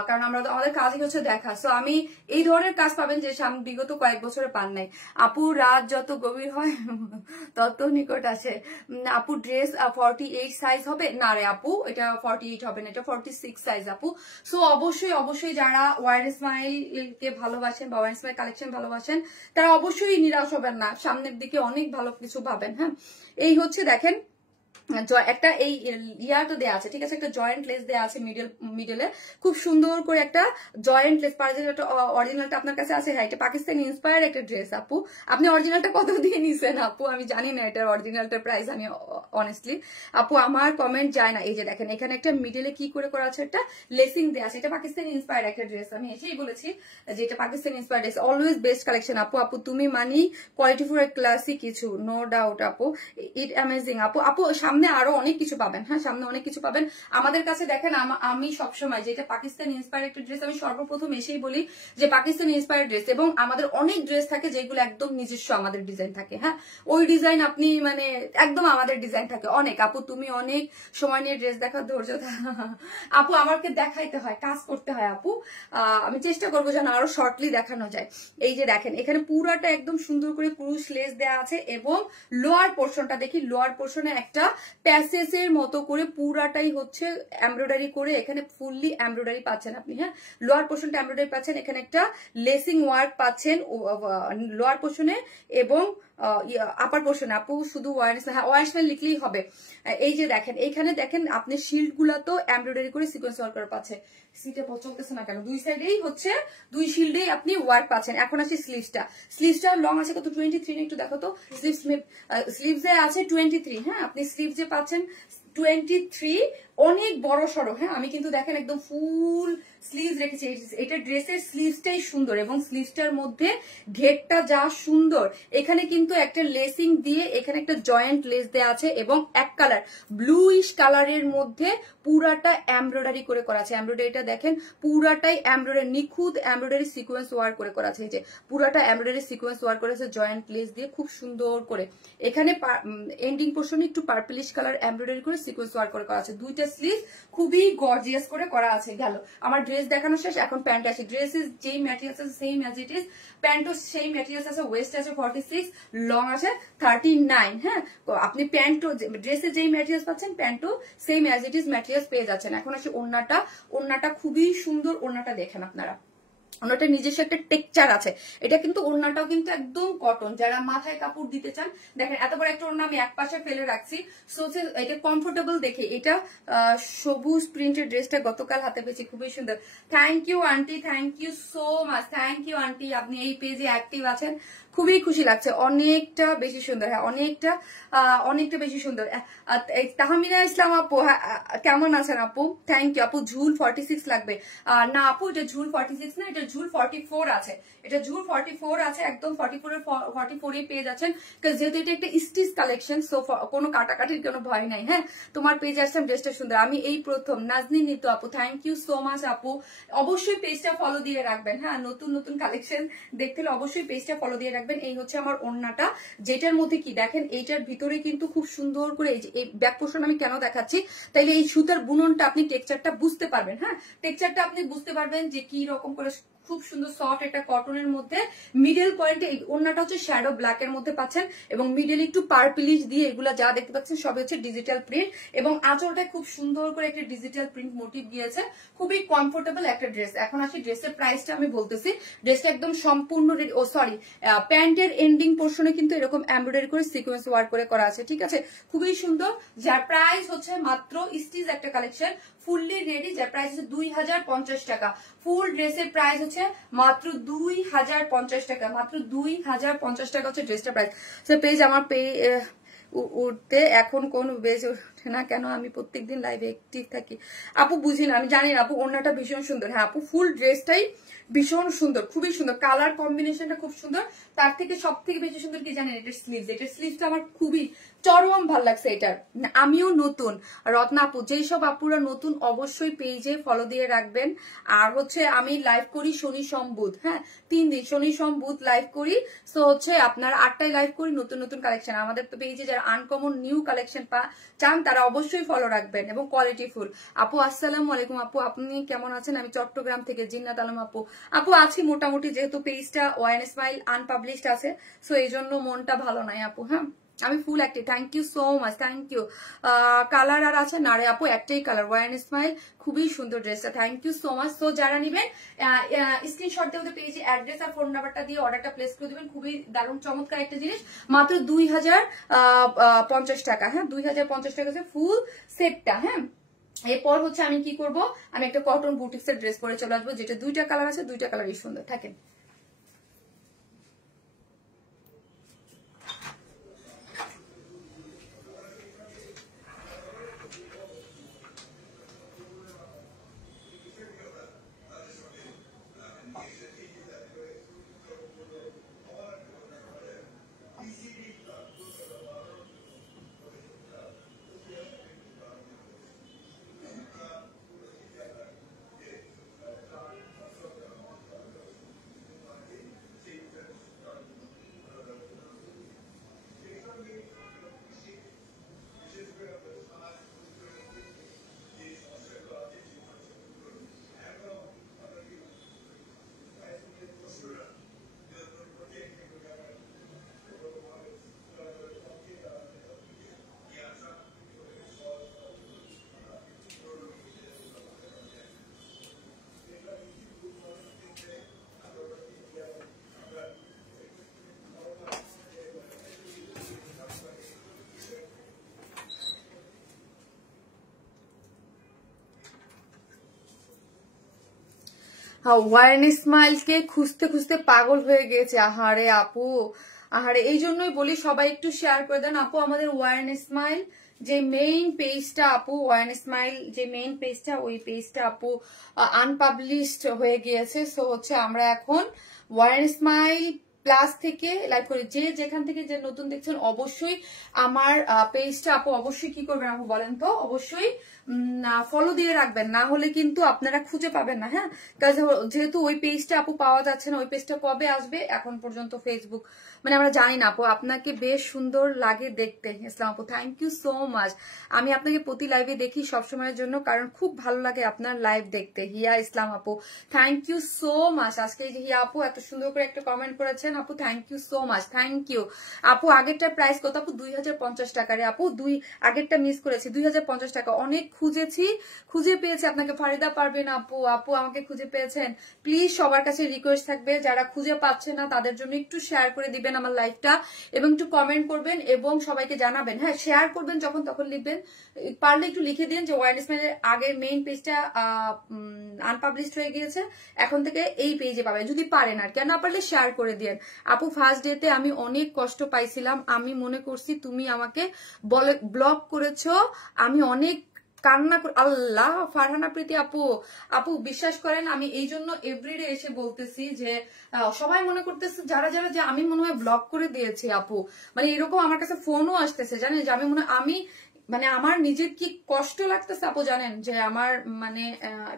কারণ আমাদের কাজই হচ্ছে দেখা। সো আমি এই ধরনের কাজ পাবেন যে বিগত কয়েক বছরে পান নাই। আপু রাত যত গভীর হয় তত নিকট আছে। আপু ড্রেস 48 সাইজ হবে না রে আপু, এটা 48 হবে না, এটা 46 সাইজ আপু। সো অবশ্যই যারা ওয়ারেন ইসমাইলকে ভালোবাসেন বা ওয়ারেন ইসমাইল কালেকশন ভালোবাসেন তারা অবশ্যই নিরাশ হবেন না, সামনের দিকে অনেক ভালো কিছু পাবেন। হ্যাঁ এই হচ্ছে দেখেন একটা এই ইয়ারটা দেওয়া আছে, ঠিক আছে, একটা জয়েন্ট লেস দেওয়া আছে মিডলে, খুব সুন্দর করে একটা জয়েন্ট লেস। অরিজিনালটা আপনার কাছে আছে? হ্যাঁ, এটা পাকিস্তানি ইন্সপায়ার একটা ড্রেস আপু। আপনি অরিজিনালটা কত দিয়ে নিছেন আপু? আমি জানি না এটার অরিজিনালটার প্রাইস, আমি অনেস্টলি আপু আমার কমেন্ট যায় না। এই যে দেখেন এখানে একটা মিডলে কি করে করা আছে, একটা লেসিং দেওয়া আছে, এটা পাকিস্তানি ইন্সপায়ার একটা ড্রেস। আমি এসেই বলেছি যে এটা Pakistani inspire dress, always best collection আপু। আপু তুমি মানি কোয়ালিটি ফর ক্লাসি কিছু, নো ডাউট আপু, ইট অ্যামেজিং আপু। সামনে আরো অনেক কিছু পাবেন, হ্যাঁ সামনে অনেক কিছু পাবেন আমাদের কাছে। দেখেন আমি সবসময় যেটা পাকিস্তানি ইন্সপায়ার একটা ড্রেস, আমি সর্বপ্রথম এসেই বলি যে পাকিস্তানি ইন্সপায়ার ড্রেস, এবং আমাদের অনেক ড্রেস থাকে যেগুলো একদম নিজস্ব আমাদের ডিজাইন থাকে। হ্যাঁ ওই ডিজাইন আপনি একদম আমাদের ডিজাইন থাকে অনেক। আপু তুমি অনেক সময় নিয়ে ড্রেস দেখার ধৈর্য আপু, আমাকে দেখাইতে হয়, কাজ করতে হয় আপু। আমি চেষ্টা করবো যেন আরো শর্টলি দেখানো যায়। এই যে দেখেন এখানে পুরাটা একদম সুন্দর করে পুরুষ লেস দেওয়া আছে, এবং লোয়ার পোর্শনটা দেখি, লোয়ার পোর্শনে একটা প্যাসেজের মতো করে পুরাটাই হচ্ছে এমব্রয়ডারি করে, এখানে ফুললি এমব্রয়ডারি পাচ্ছেন আপনি। হ্যাঁ লোয়ার পোর্শনটা এমব্রয়ডারি পাচ্ছেন, এখানে একটা লেসিং ওয়ার্ক পাচ্ছেন লোয়ার পোর্শনে এবং আপার পোর্শনে। আপু শুধু ওয়ারেন্স লিখলেই হবে। এই যে দেখেন এইখানে দেখেন আপনি শিল্ড গুলা তো এমব্রয়ডারি করে সিকোয়েন্স ওয়ার্ক করা পাচ্ছে। সিটে চলতেছে না কেন? দুই সাইডেই হচ্ছে, দুই শিল্ডেই আপনি ওয়ার্ক পাচ্ছেন। এখন আসি স্লিভসটা লং আছে কত? 23 একটু দেখো তো। স্লিভসে আছে 23। হ্যাঁ আপনি স্লিভসে পাচ্ছেন 23, অনেক বড় সড়ো। হ্যাঁ আমি কিন্তু দেখেন একদম ফুল স্লিভস রেখেছি। এটা ড্রেসের স্লিভসটাই সুন্দর, এবং স্লিভসটার মধ্যে ঘেরটা যা সুন্দর, এখানে কিন্তু একটা লেসিং দিয়ে এখানে একটা জয়েন্ট লেস দেওয়া আছে, এবং এক কালার ব্লুইশ কালারের মধ্যে পুরাটা এমব্রয়ডারি করে করা আছে। এমব্রয়ডারিটা দেখেন পুরাটাই এমব্রয়ডারি, নিখুঁত এমব্রয়ডারি সিকোয়েন্স ওয়ার্ক করে করা আছে। এই যে পুরাটা এমব্রয়ডারি সিকোয়েন্স ওয়ার্ক করেছে জয়েন্ট লেস দিয়ে খুব সুন্দর করে। এখানে এন্ডিং পোর্শনে একটু পার্পলিশ কালার এমব্রয়ডারি করে সিকোয়েন্স ওয়ার্ক করে করা আছে। দুইটা স্লিভ খুবই গর্জিয়াস করে করা আছে। গেল আমার ড্রেস দেখানো শেষ, এখন প্যান্ট আসে। ড্রেসের যেই ম্যাটেরিয়ালস আছে সেম অ্যাজ ইট ইজ, প্যান্টও সেই ম্যাটেরিয়ালস আছে, ওয়েস্ট আছে 46, লং আছে 39। হ্যাঁ আপনি প্যান্টও ড্রেসের যেই ম্যাটেরিয়ালস পাচ্ছেন প্যান্টও same as it is materials পেয়ে যাচ্ছেন। এখন আসে ওড়নাটা খুবই সুন্দর। ওড়নাটা দেখেন আপনারা, ওনাটা নিজস্ব একটা টেক্সচার আছে। এটা কিন্তু ওড়নাটাও কিন্তু একদম কটন। যারা মাথায় কাপড় দিতে চান, দেখেন এত বড় একটা ওড়না আমি এক পাশে ফেলে রাখছি, সো এটা কমফোর্টেবল দেখে। এটা সবুজ প্রিন্টের ড্রেসটা গতকাল হাতে পেয়েছি, খুবই সুন্দর। Thank you aunty, thank you so much, thank you aunty, আপনি এই পেজে অ্যাক্টিভ আছেন, খুবই খুশি লাগছে। অনেকটা বেশি সুন্দর, হ্যাঁ অনেকটা বেশি সুন্দর। তাহমিনা ইসলাম আপু কেমন আছেন আপু? থ্যাংক ইউ আপু। ঝুল 46 লাগবে না আপু, এটা ঝুল 46 না, এটা ঝুল 44 আছে। এটা ঝুল 44 আছে, একদম 44 পেয়ে যাচ্ছেন, যেহেতু এটা একটা স্টিচ কালেকশন, সো কোনো কাটাকাটির কোনো ভয় নাই। হ্যাঁ তোমার পেজে আসলাম, ড্রেসটা সুন্দর। আমি এই প্রথম। নাজনীন নিতু আপু থ্যাংক ইউ সো মাচ আপু, অবশ্যই পেজটা ফলো দিয়ে রাখবেন। হ্যাঁ নতুন কালেকশন দেখতে হলে অবশ্যই পেজটা ফলো দিয়ে রাখবেন। এই হচ্ছে আমার ওড়নাটা, যেটার মধ্যে কি দেখেন এইটার ভিতরে কিন্তু খুব সুন্দর করে এই ব্যাক পোর্শন আমি কেন দেখাচ্ছি, তাইলে এই সুতার বুননটা আপনি টেক্সচারটা বুঝতে পারবেন। হ্যাঁ টেক্সচারটা আপনি বুঝতে পারবেন যে কি রকম করে খুব সুন্দর সফট একটা কটনের মধ্যে মিডল পয়েন্টে ওড়নাটা হচ্ছে শ্যাডো ব্ল্যাক এর মধ্যে পাচ্ছেন, এবং মিডল একটু পার্পলিশ দিয়ে এগুলা যা দেখতে পাচ্ছেন সব হচ্ছে ডিজিটাল প্রিন্ট, এবং আঁচলটায় খুব সুন্দর করে একটা ডিজিটাল প্রিন্ট মোটিভ দিয়েছে। খুবই কমফোর্টেবল একটা ড্রেস। এখন আসি ড্রেসের প্রাইসটা আমি বলতেছি। ড্রেসটা একদম সম্পূর্ণ প্যান্টের এন্ডিং পোর্শনে কিন্তু এরকম এমব্রয়ডারি করে সিকোয়েন্স ওয়ার্ক করে করা আছে, ঠিক আছে, খুবই সুন্দর। যার প্রাইস হচ্ছে মাত্র, স্টিচ একটা কালেকশন ফুললি রেডি, যার প্রাইস হচ্ছে 2050 টাকা। ফুল ড্রেসের প্রাইস হচ্ছে মাত্র 2050 টাকা, মাত্র 2050 টাকা হচ্ছে ড্রেসটার প্রাইস। পেজ আমার উঠতে এখন কোন বেজ না কেন, আমি প্রত্যেকদিন লাইভে অ্যাক্টিভ থাকি। আপু বুঝি না, আমি জানি না আপু, ওড়নাটা ভীষণ সুন্দর। হ্যাঁ আপু, ফুল ড্রেসটাই ভীষণ সুন্দর, খুবই সুন্দর, কালার কম্বিনেশনটা খুব সুন্দর। তার থেকে সব থেকে বেশি সুন্দর কি জানেন, এটার স্লিভস। এটার স্লিভসটা আমার খুবই চরম ভাল লাগছে এটার। আমিও নতুন, রত্না আপু, যেই সব আপুরা নতুন অবশ্যই পেজে ফলো দিয়ে রাখবেন। আর হচ্ছে আমি লাইভ করি শনি সোম বুধ, হ্যাঁ 3 দিন, শনি সোম বুধ লাইভ করি। সো হচ্ছে আপনার 8টায় লাইভ করি, নতুন নতুন কালেকশন। আমাদের তো পেজে যারা আনকমন নিউ কালেকশন চান তারা অবশ্যই ফলো রাখবেন, এবং কোয়ালিটি ফুল। আপু আসসালামু আলাইকুম আপু, আপনি কেমন আছেন? আমি চট্টগ্রাম থেকে জিন্নাত আলম আপু। আপু আছি মোটামুটি, যেহেতু পেজটা ওয়ান স্মাইল আনপাবলিশড আছে, সো এই জন্য মনটা ভালো নাই আপু। হ্যাঁ আমি full active, thank you so much, thank you. Colour আর আছে না রে আপু, একটাই কালার, ওয়ান স্মাইল, খুবই সুন্দর ড্রেসটা, থ্যাংক ইউ সো মাচ। তো যারা নিবেন স্ক্রিনশট দিয়ে ওদের পেজে অ্যাড্রেস আর ফোন নাম্বারটা দিয়ে অর্ডারটা প্লেস করে দিবেন। খুবই দারুণ চমৎকার একটা জিনিস, মাত্র 2050 টাকা। হ্যাঁ 2050 টাকা ফুল সেটটা। হ্যাঁ এরপর হচ্ছে আমি কি করব, আমি একটা কটন বুটিক্সের ড্রেস পরে চলে আসবো, যেটা 2টা কালার আছে, 2টা কালারই সুন্দর। থাকেন। ওয়ারেন স্মাইলকে খুঁজতে খুঁজতে পাগল হয়ে গেছে। আহারে আপু, আহারে, এই জন্যই বলি সবাই একটু শেয়ার করে দেন আপু। আমাদের ওয়ারেন স্মাইল যে মেইন পেজটা আপু, ওয়ারেন স্মাইল যে মেইন পেজটা, ওই পেজটা আপু আনপাবলিশড হয়ে গিয়েছে। সো হচ্ছে আমরা এখন ওয়ারেন স্মাইল প্লাস থেকে লাইভ করি। যে যেখান থেকে যে নতুন দেখছেন অবশ্যই আমার পেজটা আপু অবশ্যই কি করবেন আপু বলেন তো, অবশ্যই ফলো দিয়ে রাখবেন, না হলে কিন্তু আপনারা খুঁজে পাবেন না। হ্যাঁ যেহেতু ওই পেজটা আপু পাওয়া যাচ্ছে না, ওই পেজটা কবে আসবে এখন পর্যন্ত ফেসবুক মানে আমরা জানি না আপু। আপনাকে বেশ সুন্দর লাগে দেখতে ইসলাম আপু, থ্যাংক ইউ সো মাচ। আমি আপনাকে প্রতি লাইভে দেখি সবসময়ের জন্য, কারণ খুব ভালো লাগে আপনার লাইভ দেখতে। হিয়া ইসলাম আপু, থ্যাংক ইউ সো মাচ। আজকে এই যে হিয়া আপু এত সুন্দর করে একটা কমেন্ট করেছেন আপু, thank you so much, thank you আপু। আগেরটার প্রাইস কত আপু? 2050 টাকা রে আপু। আগেরটা মিস করেছি, 2050 টাকা। অনেক খুঁজেছি, খুঁজে পেয়েছি আপনাকে। ফারিদা পারবেন আপু, আপু আমাকে খুঁজে পেয়েছেন। প্লিজ সবার কাছে রিকোয়েস্ট থাকবে, যারা খুঁজে পাচ্ছে না তাদের জন্য একটু শেয়ার করে দিবেন আমার লাইভটা, এবং একটু কমেন্ট করবেন এবং সবাইকে জানাবেন। হ্যাঁ শেয়ার করবেন যখন তখন লিখবেন, পারলে একটু লিখে দিন যে ওয়াইল্ড স্মাইলের আগের মেইন পেজটা আনপাবলিশড হয়ে গিয়েছে, এখন থেকে এই পেজে পাবেন, যদি পারেন আর কি। না পারলে শেয়ার করে দিন আপু। ফার্স্ট ডেতে আমি অনেক কষ্ট পাইছিলাম, আমি মনে করছি তুমি আমাকে ব্লক করেছো, আমি অনেক কান্না। আল্লাহ, ফারহানা প্রীতি আপু, আপু বিশ্বাস করেন আমি এই জন্য এভরিডে এসে বলতেছি যে সবাই মনে করতেছে যারা যারা যে আমি মনে হয় ব্লক করে দিয়েছি আপু, মানে এরকম আমার কাছে ফোনও আসতেছে জানেন, যে আমি মনে আমি মানে আমার নিজের কি কষ্ট লাগতেছে আপু জানেন, যে আমার মানে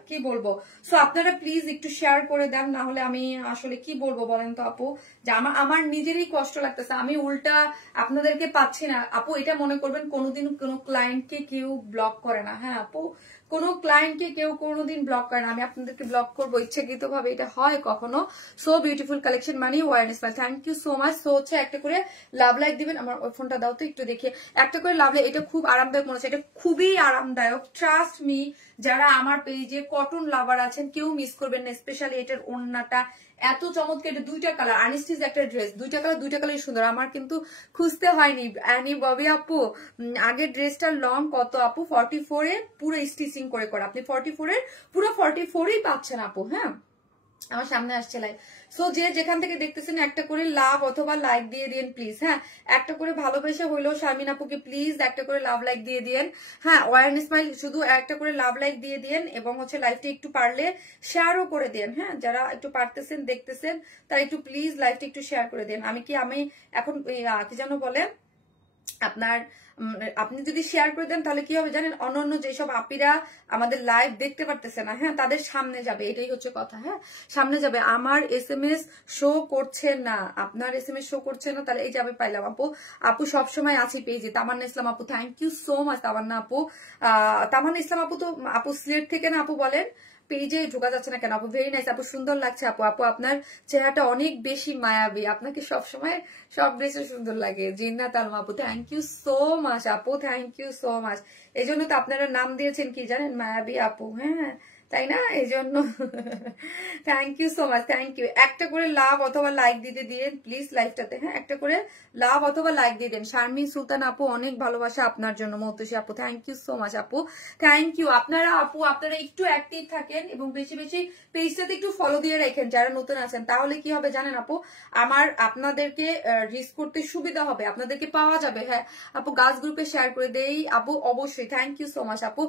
কি বলবো। সো আপনারা প্লিজ একটু শেয়ার করে দেন, না হলে আমি আসলে কি বলবো বলেন তো আপু, যে আমার নিজেরই কষ্ট লাগতেছে, আমি উল্টা আপনাদেরকে পাচ্ছি না আপু। এটা মনে করবেন কোনোদিন কোনো ক্লায়েন্টকে কেউ ব্লক করে না। হ্যাঁ আপু, কোনো ক্লায়েন্টকে কেউ কোনোদিন ব্লক করে না, আমি আপনাদেরকে ব্লক করবো ইচ্ছাকৃত ভাবে, এটা হয় কখনো? সো বিউটিফুল কালেকশন মানে wear smile, thank you so much. So হচ্ছে একটা করে লাভ লাইক দিবেন। আমার ওই ফোনটা দাও তো একটু দেখে, একটা করে লাভ লাইক। এটা খুব আরামদায়ক মনে হচ্ছে, এটা খুবই আরামদায়ক, ট্রাস্ট মি। যারা আমার পেজে কটন লাভার আছেন কেউ মিস করবেন না, স্পেশালি এটার ওড়নাটা এত চমৎকার। এটা 2টা কালার, আনস্টিচ একটা ড্রেস, 2টা কালার সুন্দর। আমার কিন্তু খুঁজতে হয়নি। অ্যানি ববি আপু, আগের ড্রেসটার লং কত আপু? 44 এ পুরো স্টিচিং করে করা। আপনি 44 এর পুরো 44ই পাচ্ছেন আপু। হ্যাঁ আমার সামনে আসছে লাইভ। সো যে যেখান থেকে দেখতেছেন একটা করে লাভ অথবা লাইক দিয়ে দিন প্লিজ। হ্যাঁ, একটা করে ভালোবেসে হইলেও শারমিন আপুকে প্লিজ একটা করে লাভ লাইক দিয়ে দিন। হ্যাঁ, ওয়ার্ন স্মাইল শুধু একটা করে লাভ লাইক দিয়ে দিন এবং হচ্ছে লাইভটা একটু পারলে শেয়ারও করে দেন। হ্যাঁ, যারা একটু পারতেছেন দেখতেছেন তারা একটু প্লিজ লাইভটা একটু শেয়ার করে দেন। আমি এখন কি যেন বলে আপনার আপনি যদি শেয়ার করে দেন তাহলে কি হবে জানেন, অন্য যেসব আপিরা আমাদের লাইভ দেখতে পারতেছে না, হ্যাঁ, তাদের সামনে যাবে, এটাই হচ্ছে কথা। হ্যাঁ, সামনে যাবে। আমার SMS শো করছে না, আপনার SMS শো করছে না, তাহলে এই যাবে পাইলাম। আপু সবসময় আছি পেজে। তামান্না ইসলাম আপু, থ্যাংক ইউ সো মাচ তামান্না আপু। তামান্না ইসলাম আপু তো আপু সিলেট থেকে না আপু, বলেন পেজে ঢোকা যাচ্ছে না কেন আপু? ভেরি নাইস আপু, সুন্দর লাগছে আপু। আপনার চেহারাটা অনেক বেশি মায়াবী, আপনাকে সবসময় সব ড্রেসে সুন্দর লাগে। জিন্নাত আলম আপু, থ্যাংক ইউ সো মাচ আপু, থ্যাংক ইউ সো মাচ। এই জন্য তো আপনারা নাম দিয়েছেন কি জানেন, মায়াবী আপু। হ্যাঁ, তাই না? এই জন্য thank you so much, thank you. একটা করে লাভ অথবা লাইক দিতে দিন প্লিজ লাইভটাতে। হ্যাঁ, একটা করে লাভ অথবা লাইক দিয়ে দেন। শারমিন সুলতান আপু, অনেক ভালোবাসা আপনার জন্য। মৌতুসী আপু, থ্যাংক ইউ সো মাচ আপু, থ্যাংক ইউ। আপনারা একটু অ্যাক্টিভ থাকেন এবং বেশি বেশি পেজটাতে একটু ফলো দিয়ে রাখেন যারা নতুন আছেন। তাহলে কি হবে জানেন আপু, আপনাদেরকে রিচ করতে সুবিধা হবে, আপনাদেরকে পাওয়া যাবে। হ্যাঁ আপু, গাছ গ্রুপে শেয়ার করে দেই আপু, অবশ্যই। থ্যাংক ইউ সো মাচ আপু।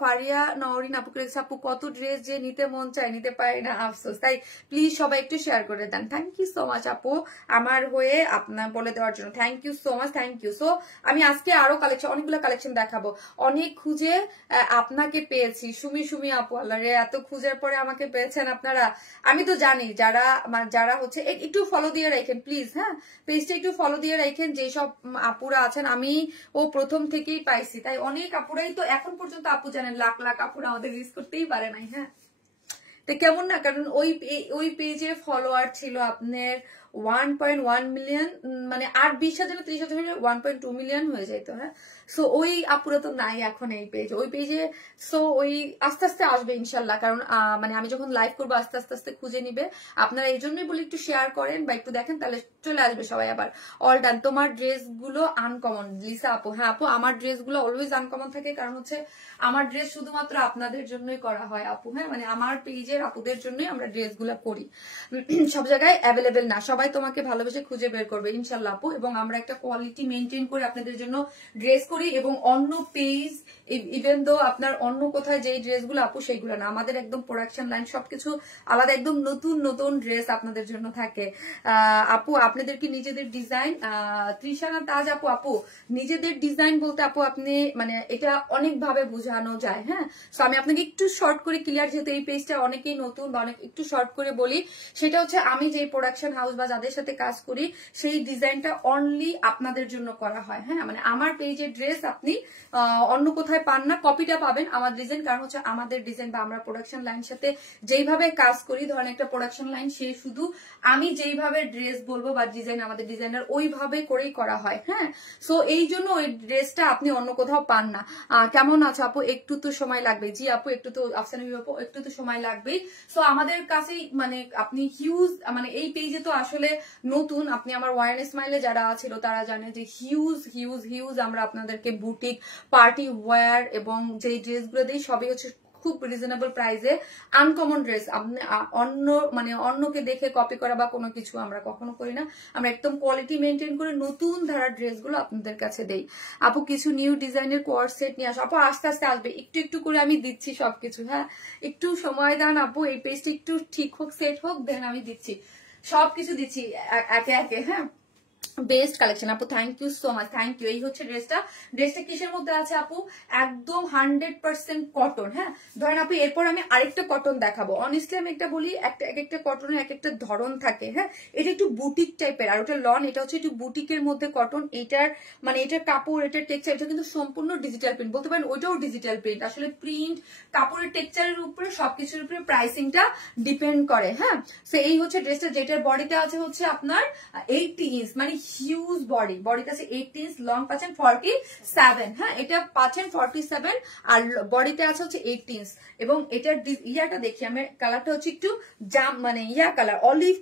ফারিয়া নওরিন আপু, আপু কত ড্রেস যে নিতে মন চায়, নিতে পারি না, আফসোস। তাই প্লিজ সবাই একটু শেয়ার করে দেন। থ্যাংক ইউ সো মাচ আপু, আমার হয়ে আপনার বলে দেওয়ার জন্য। Thank you so much, thank you. So আমি আজকে আরো অনেকগুলো কালেকশন দেখাবো। অনেক খুঁজে আপনাকে পেয়েছি, সুমি আপু। আল্লাহ রে, এত খুঁজের পরে আমাকে পেয়েছেন আপনারা। আমি তো জানি যারা হচ্ছে একটু ফলো দিয়ে রাখেন প্লিজ। হ্যাঁ, পেজটা একটু ফলো দিয়ে রাখেন। যেসব আপুরা আছেন, আমি প্রথম থেকেই পাইছি, তাই অনেক আপুরাই তো এখন পর্যন্ত আপু জানেন লাখ লাখ আপুরা আমাদের রিচ করতেই পারে নাই। হ্যাঁ, তো কেমন না, কারণ ওই পেজে ফলোয়ার ছিল আপনার 1.1 মিলিয়ন, মানে 8-20,000 30,000 1.2 মিলিয়ন হয়ে যেত। হ্যাঁ, সো ওই আপুরা তো নাই এখন এই পেজে। সো ওই আস্তে আস্তে আসবে ইনশাল্লাহ, কারণ মানে আমি যখন লাইভ করবো আস্তে আস্তে খুঁজে নিবে। আপনারা এই জন্যই বলি একটু শেয়ার করেন বা একটু দেখেন, তাহলে চলে আসবে সবাই আবার। All done. তোমার ড্রেস গুলো আনকমন, লিসা আপু। হ্যাঁ আপু, আমার ড্রেস গুলো অলওয়েজ আনকমন থাকে, কারণ হচ্ছে আমার ড্রেস শুধুমাত্র আপনাদের জন্যই করা হয় আপু। হ্যাঁ, মানে আমার পেজের আপুদের জন্যই আমরা ড্রেস গুলো করি, সব জায়গায় অ্যাভেলেবেল না। সবাই তোমাকে ভালোবেসে খুঁজে বের করবে ইনশাল্লাহ আপু, এবং আমরা একটা কোয়ালিটি মেনটেন করে আপনাদের জন্য ড্রেস করি। এবং অন্য পেজ ইভেন দো আপনার অন্য কোথায় যেই ড্রেসগুলো আপু সেইগুলো না, আমাদের একদম প্রোডাকশন লাইন সবকিছু আলাদা, একদম নতুন ড্রেস আপনাদের জন্য থাকে। আপু আপনাদের কি নিজেদের ডিজাইন? তৃষানা তাজ আপু, নিজেদের ডিজাইন বলতে আপু আপনি মানে এটা অনেকভাবে বোঝানো যায়। হ্যাঁ, তো আমি আপনাকে একটু শর্ট করে ক্লিয়ার, যেহেতু এই পেজটা অনেকেই নতুন বা একটু শর্ট করে বলি, সেটা হচ্ছে আমি যে প্রোডাকশন হাউস বা যাদের সাথে কাজ করি সেই ডিজাইনটা অনলি আপনাদের জন্য করা হয়। হ্যাঁ, মানে আমার পেজের ড্রেস আপনি অন্য কোথায় পান না, কপিটা পাবেন আমার ডিজাইন, কারণ হচ্ছে আমাদের ডিজাইন বা আমরা প্রোডাকশন লাইনের সাথে যেইভাবে কাজ করি, ধরেন একটা প্রোডাকশন লাইন, সে শুধু আমি যেইভাবে ড্রেস বলবো বা ডিজাইন আমাদের ডিজাইনার ওইভাবে করেই করা হয়। হ্যাঁ, সো এই জন্য ওই ড্রেসটা আপনি অন্য কোথাও পান না। কেমন আছে আপু? একটু তো সময় লাগবে। জি আপু, একটু তো আফসানা আপু, একটু তো সময় লাগবেই। সো আমাদের কাছেই মানে আপনি হিউজ, মানে এই পেজে তো আসলে নতুন, আপনি আমার ওয়ার্ন স্মাইলে যারা ছিল তারা জানে যে হিউজ আমরা আপনাদেরকে বুটিক, পার্টি ওয়্যার এবং যে ড্রেসগুলো দিই সবই হচ্ছে খুব রিজনেবল প্রাইসে আনকমন ড্রেস। আপনি অন্যকে দেখে কপি করা বা কোনো কিছু আমরা কখনো করি না, আমরা একদম কোয়ালিটি মেনটেন করে নতুন ধারার ড্রেসগুলো আপনাদের কাছে দেই। আপু কিছু নিউ ডিজাইনের কোয়ার সেট নিয়ে আসো। আপু আস্তে আস্তে আসবে, একটু করে আমি দিচ্ছি সবকিছু। হ্যাঁ, একটু সময় দেন আপু, এই পেজটা একটু ঠিক হোক, সেট হোক, দেন আমি দিচ্ছি সবকিছু, দিচ্ছি একে একে। হ্যাঁ, বেস্ট কালেকশন আপু, thank you so much, thank you. এই হচ্ছে ড্রেসটা কিসের মধ্যে আছে আপু? একদম 100% কটন। হ্যাঁ, ধরেন আপু এরপর আমি আরেকটা কটন দেখাবো। অনেস্টলি আমি একটা বলি, এক একটা কটনের এক একটা ধরন থাকে। হ্যাঁ, এটা একটু বুটিক টাইপের, আর ওটা লন, এটা হচ্ছে একটু বুটিকের মধ্যে কটন। এটার কাপড়, এটার টেক্সচার, এটা কিন্তু সম্পূর্ণ ডিজিটাল প্রিন্ট, বলতে পারেন ওইটাও ডিজিটাল প্রিন্ট। আসলে প্রিন্ট, কাপড়ের টেক্সচারের উপরে সবকিছুর উপরে প্রাইসিংটা ডিপেন্ড করে। হ্যাঁ, তো এই হচ্ছে ড্রেসটা, যেটার বডিতে আছে হচ্ছে আপনার 80 ইঞ্চ, মানে হিউজ বডিতে আছে 80 ইঞ্চ, লং পাচ্ছেন 47। হ্যাঁ, এটা পাচ্ছেন 47 আর বডিতে আছে হচ্ছে 80 ইঞ্চ। এবং এটার ইয়াটা দেখি আমি, কালারটা হচ্ছে একটু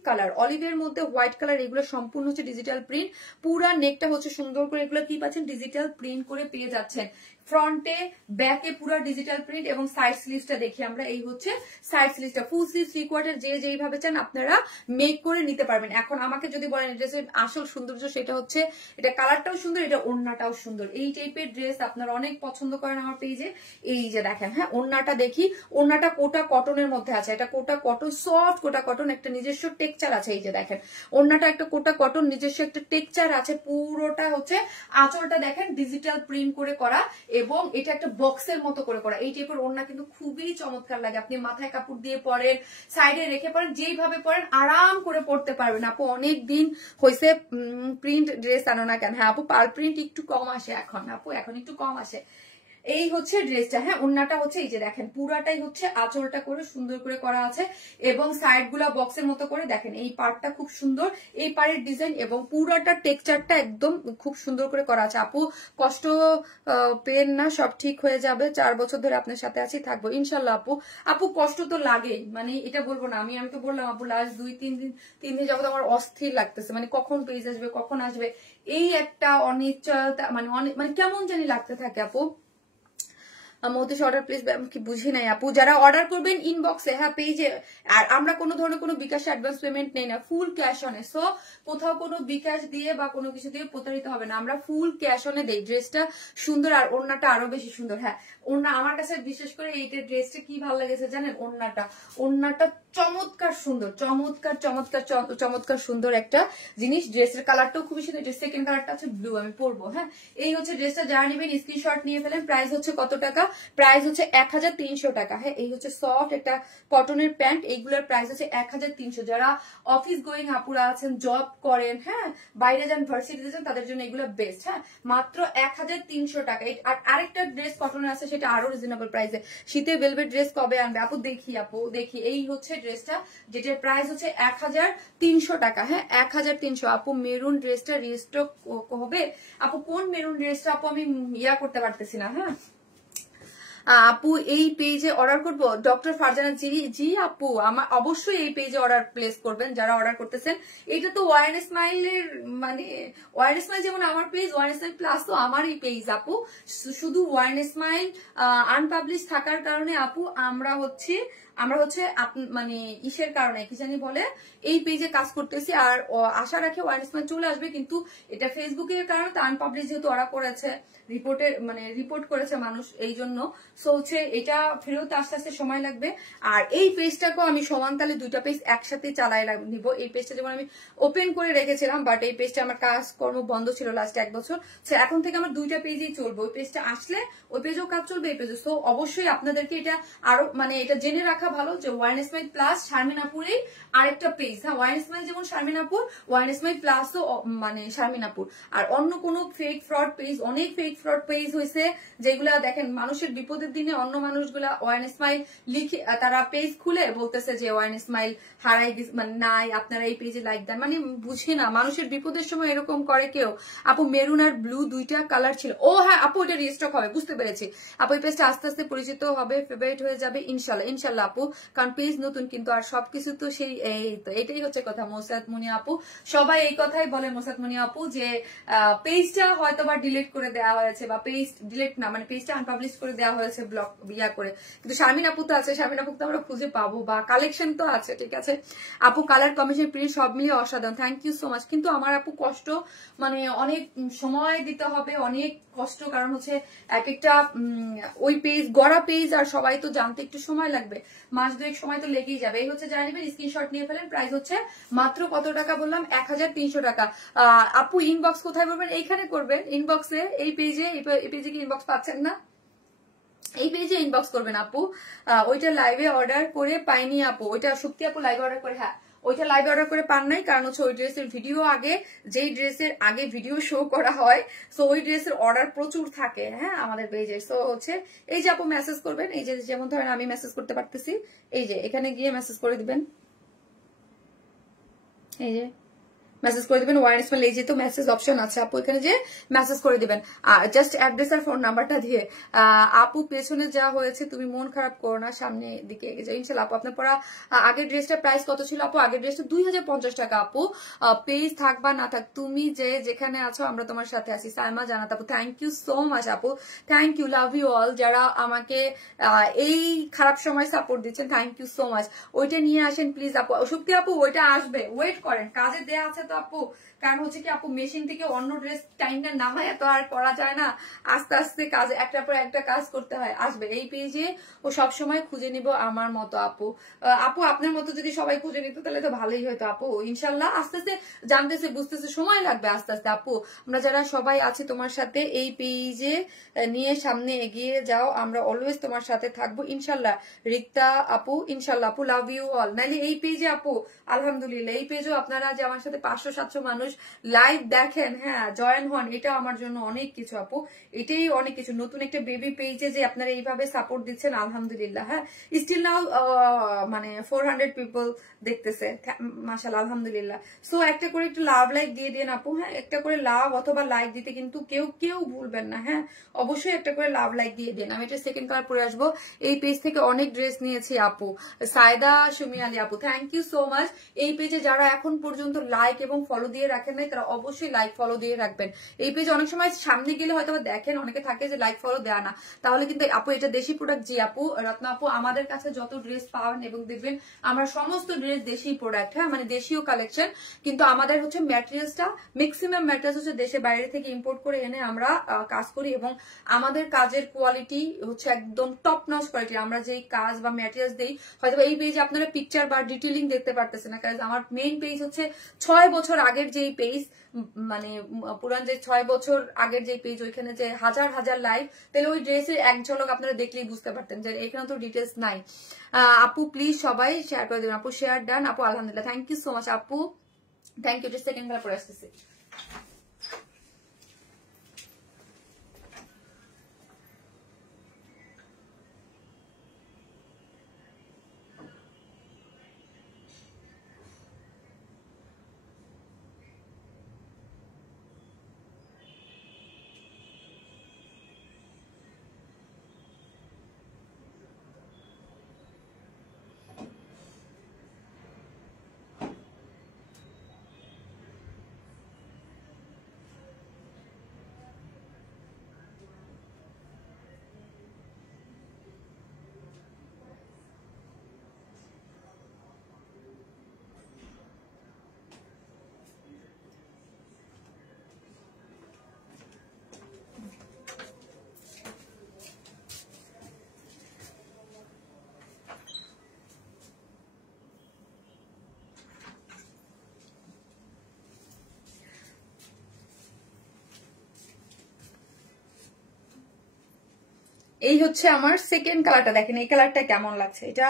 কালার, অলিভের মধ্যে হোয়াইট কালার, এগুলো সম্পূর্ণ হচ্ছে ডিজিটাল প্রিন্ট। পুরা নেকটা হচ্ছে সুন্দর করে, এগুলো কি পাচ্ছেন ডিজিটাল প্রিন্ট করে পেয়ে যাচ্ছেন। ফ্রন্টে ব্যাকে পুরো ডিজিটাল প্রিন্ট এবং সাইড স্লিভসটা দেখি আমরা। এই হচ্ছে সাইড স্লিভসটা, ফুল স্লিভ 3/4 যে যেইভাবে চান আপনারা মেক করে নিতে পারবেন। এখন আমাকে যদি বলেন ড্রেসের আসল সৌন্দর্য সেটা হচ্ছে এটা কালারটাও সুন্দর, এটা ওড়নাটাও সুন্দর। এই টাইপের ড্রেস আপনারা অনেক পছন্দ করেন আমার পেজে। এই যে দেখেন, হ্যাঁ ওড়নাটা দেখি, ওড়নাটা কোটা কটনের মধ্যে আছে, এটা কোটা কটন, সফট কোটা কটন, একটা নিজস্ব টেক্সচার আছে। এই যে দেখেন ওড়নাটা একটা কোটা কটন, নিজস্ব একটা টেক্সচার আছে। পুরোটা হচ্ছে আঁচলটা দেখেন ডিজিটাল প্রিন্ট করে করা এবং এটা একটা বক্সের মতো করে করা। এই টাইপের ওড়না কিন্তু খুবই চমৎকার লাগে। আপনি মাথায় কাপড় দিয়ে পরেন, সাইডে রেখে পরেন, যেইভাবে পরেন আরাম করে পড়তে পারবেন। আপু অনেক দিন হয়েছে প্রিন্ট ড্রেস আনো না কেন? হ্যাঁ আপু পার প্রিন্ট একটু কম আসে এখন, আপু এখন একটু কম আসে। এই হচ্ছে ড্রেসটা, হ্যাঁ ওড়নাটা হচ্ছে এই যে দেখেন পুরাটাই হচ্ছে আঁচলটা করে সুন্দর করে করা আছে এবং সাইড গুলা বক্সের মতো করে। দেখেন এই পার্টটা খুব সুন্দর, এই পাড়ের ডিজাইন এবং পুরাটা টেক্সচারটা একদম খুব সুন্দর করে করা আছে। আপু কষ্ট পেন না, সব ঠিক হয়ে যাবে, 4 বছর ধরে আপনার সাথে আছি, থাকবো ইনশাল্লাহ। আপু আপু কষ্ট তো লাগেই, মানে এটা বলবো না, আমি তো বললাম আপু লাস্ট 2-3 দিন যাবত আমার অস্থির লাগতেছে, মানে কখন পেজ আসবে কখন আসবে এই একটা অনিশ্চয়তা, মানে কেমন জানি লাগতে থাকে। আপু মতিশ অর্ডার প্লিজ, কি বুঝি নাই আপু। যারা অর্ডার করবেন ইনবক্সে, হ্যাঁ পেজে, আর আমরা কোনো ধরনের কোনো বিকাশে অ্যাডভান্স পেমেন্ট নেই না, ফুল ক্যাশ অনে। সো কোথাও কোনো বিকাশ দিয়ে বা কোনো কিছু দিয়ে প্রতারিত হবে না, আমরা ফুল ক্যাশ অনে দেই। ড্রেসটা সুন্দর আর ওড়নাটা আরো বেশি সুন্দর। হ্যাঁ ওড়না আমার কাছে বিশেষ করে এইটা ড্রেসটা কি ভালো লেগেছে জানেন, ওড়নাটা চমৎকার সুন্দর, চমৎকার চমৎকার চমৎকার সুন্দর একটা জিনিস। ড্রেসের কালারটাও খুবই সুন্দর, সেকেন্ড কালারটা হচ্ছে ব্লু, আমি পরবো। হ্যাঁ এই হচ্ছে ড্রেসটা, যারা নেবেন স্ক্রিনশট নিয়ে ফেলেন। প্রাইস হচ্ছে কত টাকা? প্রাইস হচ্ছে 1300 টাকা। হ্যাঁ এই হচ্ছে সফট একটা কটনের প্যান্ট, এইগুলোর প্রাইস হচ্ছে 1300। যারা অফিস গোয়িং আপুরা আছেন, জব করেন, হ্যাঁ বাইরে যান, ভার্সিটিতে যান, তাদের জন্য এগুলো বেস্ট। হ্যাঁ মাত্র 1300 টাকা। আর আরেকটা ড্রেস কটনের আছে সেটা আরো রিজনেবল প্রাইসে। শীতে ভেলভেট ড্রেস কবে আনবে? আপু দেখি এই হচ্ছে ড্রেসটা, যেটার প্রাইস হচ্ছে 1300 টাকা। হ্যাঁ 1300। আপু মেরুন ড্রেসটা রিস্টক হবে? আপু কোন মেরুন ড্রেসটা আপু আমি করতে পারতেছি না। হ্যাঁ আপু এই পেজে অর্ডার করব? ডক্টর ফারজানা জি আপু আমার অবশ্যই এই পেজে অর্ডার প্লেস করবেন যারা অর্ডার করতেছেন। এটা তো ওয়ারেন স্মাইলের, মানে ওয়ারেন স্মাইল যেমন আমার পেজ, ওয়ারেন স্মাইল প্লাস তো আমারই পেজ আপু। শুধু ওয়ারেন স্মাইল আনপাবলিশ থাকার কারণে আপু আমরা হচ্ছে মানে ইসের কারণে কি জানি বলে এই পেজে কাজ করতেছি। আর আশা রাখি ওয়ারেন স্মাইল চলে আসবে, কিন্তু এটা ফেসবুকের কারণে তো আনপাবলিশ যেহেতু ওরা করেছে, রিপোর্ট করেছে মানুষ, এই জন্য। সো হচ্ছে এটা ফেরত আস্তে আস্তে সময় লাগবে। আর এই পেজটাকেও আমি সমানতালে দুইটা পেজ একসাথে চালায় নিব। এই পেজটা যেমন আমি ওপেন করে রেখেছিলাম, বাট এই পেজটা আমার কাজকর্ম বন্ধ ছিল লাস্ট 1 বছর। এখন থেকে আমার দুইটা পেজই চলবে, ওই পেজটা আসলে ওই পেজও কাজ চলবে, এই পেজও। সো অবশ্যই আপনাদেরকে এটা আরো এটা জেনে রাখা ভালো যে ওয়ারেন স্মাইল প্লাস শারমিন আপুরেই আরেকটা পেজ। হ্যাঁ ওয়ারেন স্মাইল যেমন শারমিন আপুর, ওয়ারেন স্মাইল প্লাসও শারমিন আপুর। আর অন্য কোনো ফেক ফ্রড পেজ, অনেক ফেক ফ্রড পেজ হয়েছে যেগুলা দেখেন মানুষের বিপদের দিনে অন্য মানুষগুলা ওয়ারেন স্মাইল লিখে তারা পেজ খুলে বলতেছে যে ওয়ারেন স্মাইল হারাই নাই, আপনারা এই পেজে লাইক দেন, মানে বুঝি না মানুষের বিপদের সময় এরকম করে কেউ। আপু মেরুন আর ব্লু দুইটা কালার ছিল। ও হ্যাঁ আপু এটা রিস্টক হবে, বুঝতে পেরেছি আপু। এই পেজটা আস্তে আস্তে পরিচিত হবে, ফেভারিট হয়ে যাবে ইনশাল্লাহ আপু, কারণ পেজ নতুন কিন্তু আর সবকিছু তো সেই এই তো এটাই হচ্ছে কথা। মোসাদ মুনি আপু সবাই এই কথাই বলে, মোসাদ মুনি আপু, যে পেজটা হয়তো বা ডিলিট করে দেওয়া হয়েছে, বা পেজ ডিলিট না মানে পেজটা আনপাবলিশ করে দেওয়া হয়েছে ব্লক করে, কিন্তু শারমিন আপু তো আছে, শারমিন আপু তো আমরা খুঁজে পাবো, বা কালেকশন তো আছে। ঠিক আছে আপু, কালার কম্বিনেশন প্রিন্ট সব মিলিয়ে অসাধারণ, থ্যাংক ইউ সো মাচ। কিন্তু আমার আপু কষ্ট, মানে অনেক সময় দিতে হবে, অনেক কষ্ট, কারণ হচ্ছে এক একটা ওই পেজ গড়া পেজ, আর সবাই তো জানতে একটু সময় লাগবে, মাস 2 সময় তো লেগেই যাবে। এই হচ্ছে জানিবেন, স্ক্রিনশট নিয়ে ফেলেন। প্রাইস হচ্ছে মাত্র কত টাকা বললাম? 1300 টাকা। আপু ইনবক্স কোথায় করবেন? এইখানে করবেন ইনবক্সে, এই পেজে। এই পেজে কি ইনবক্স পাচ্ছেন না? এই পেজে ইনবক্স করবেন আপু। ওইটা লাইভে অর্ডার করে পাইনি আপু, ওইটা শক্তি আপু লাইভে অর্ডার করে, হ্যাঁ ওইটা লাইভে অর্ডার করে পান নাই, কারণ হচ্ছে ওই ড্রেসের ভিডিও আগে, যেই ড্রেসের আগে ভিডিও শো করা হয়, সো ওই ড্রেসের অর্ডার প্রচুর থাকে হ্যাঁ আমাদের পেজে। সো হচ্ছে এই যে আপু মেসেজ করবেন, এই যে যেমন ধরেন আমি মেসেজ করতে পারতেছি, এই যে এখানে গিয়ে মেসেজ করে দিবেন, এই যে মেসেজ করে দিবেন। ওয়ারেন্স স্মাইল এই যে তো মেসেজ অপশন আছে আপু, এখানে যে মেসেজ করে দিবেন জাস্ট অ্যাড্রেস আর ফোন নাম্বারটা দিয়ে। আপু পেছনে যা হয়েছে তুমি মন খারাপ করো না, সামনে দিকে এগিয়ে যাও ইনশাল্লাহ। আপু আপনার পরা আগের ড্রেসটার প্রাইস কত ছিল আপু? আগের ড্রেসটা 2050 টাকা আপু। পেজ থাক বা না থাক, তুমি যে যেখানে আছো আমরা তোমার সাথে আছি। সাইমা জানাত আপু, থ্যাংক ইউ সো মাচ আপু, thank you, love you all. যারা আমাকে এই খারাপ সময় সাপোর্ট দিচ্ছেন, থ্যাংক ইউ সো মাচ। ওইটা নিয়ে আসেন প্লিজ আপু। শক্তি আপু ওইটা আসবে, ওয়েট করেন, কাজে দেয়া আছে তো আপু। কারণ হচ্ছে কি আপু, মেশিন থেকে অন্য ড্রেস টাইমটা নামায় তো আর করা যায় না, আস্তে আস্তে কাজে একটার পর একটা কাজ করতে হয়। আসবে এই পেজে, ও সবসময় খুঁজে নিব আমার মতো আপু। আপু আপনার মতো যদি সবাই খুঁজে নিত তাহলে তো ভালোই হতো আপু। ইনশাল্লাহ আস্তে আস্তে জানতেছে বুঝতেছে, সময় লাগবে আস্তে আস্তে আপু। আমরা যারা সবাই আছি তোমার সাথে, এই পেজে নিয়ে সামনে এগিয়ে যাও, আমরা অলওয়েজ তোমার সাথে থাকবো ইনশাল্লাহ। রিক্তা আপু ইনশাল্লাহ আপু, লাভ ইউ অল। নাইলে এই পেজে আপু আলহামদুলিল্লাহ, এই পেজও আপনারা যে আমার সাথে 500-700 মানুষ লাইভ দেখেন, হ্যাঁ জয়েন হন, এটা আমার জন্য অনেক কিছু আপু। এটাই অনেক কিছু। নতুন একটা বেবি পেজে যে আপনারা এইভাবে সাপোর্ট দিচ্ছেন আলহামদুলিল্লাহ। হ্যাঁ স্টিল নাও মানে 400 পিপল দেখতেছে, মাশাআল্লাহ আলহামদুলিল্লাহ। সো একটা করে একটু লাভ লাইক দিয়ে দেন আপু। হ্যাঁ একটা করে লাভ অথবা লাইক দিতে কিন্তু কেউ ভুলবেন না। হ্যাঁ অবশ্যই একটা করে লাভ লাইক দিয়ে দেন। আমি এটা সেকেন্ড কালার পরে আসবো। এই পেজ থেকে অনেক ড্রেস নিয়েছি আপু। সায়দা সুমি আলী আপু, থ্যাংক ইউ সো মাচ। এই পেজে যারা এখন পর্যন্ত লাইক এবং ফলো দিয়ে রাখেন নাই, তারা অবশ্যই লাইক ফলো দিয়ে রাখবেন। এই পেজে অনেক সময় সামনে গেলে হয়তো দেখেন অনেকে থাকে যে লাইক ফলো দেয় না, তাহলে কিন্তু আপু এটা দেশি প্রোডাক্ট। জি আপু রত্না আপু, আমাদের কাছে যত ড্রেস পাবেন এবং দেখবেন আমরা সমস্ত ড্রেস দেশি প্রোডাক্ট, হ্যাঁ মানে দেশীয় কালেকশন। কিন্তু আমাদের হচ্ছে ম্যাটেরিয়ালসটা, ম্যাক্সিমাম ম্যাটেরিয়ালস হচ্ছে দেশে বাইরে থেকে ইম্পোর্ট করে এনে আমরা কাজ করি, এবং আমাদের কাজের কোয়ালিটি হচ্ছে একদম টপ নচ কোয়ালিটি। আমরা যেই কাজ বা ম্যাটেরিয়ালস দেই, হয়তো এই পেজে আপনারা পিকচার বা ডিটেইলিং দেখতে পারতেছেন না, কারণ আমার মেইন পেজ হচ্ছে 6 বছর আগের যেই পেজ, মানে পুরান যে 6 বছর আগের যে পেজ, ওইখানে যে হাজার হাজার লাইভ, তাহলে ওই ড্রেসের এক ঝলক আপনারা দেখলেই বুঝতে পারতেন যে এখানে তো ডিটেলস নাই। আপু প্লিজ সবাই শেয়ার করে দেবেন আপু। শেয়ার ডান আপু, আলহামদুলিল্লাহ, থ্যাংক ইউ সো মাচ আপু, থ্যাংক ইউ। সেকেন্ড কালার পরে আসতেছি। এই হচ্ছে আমার সেকেন্ড কালারটা, দেখেন এই কালারটা কেমন লাগছে। এটা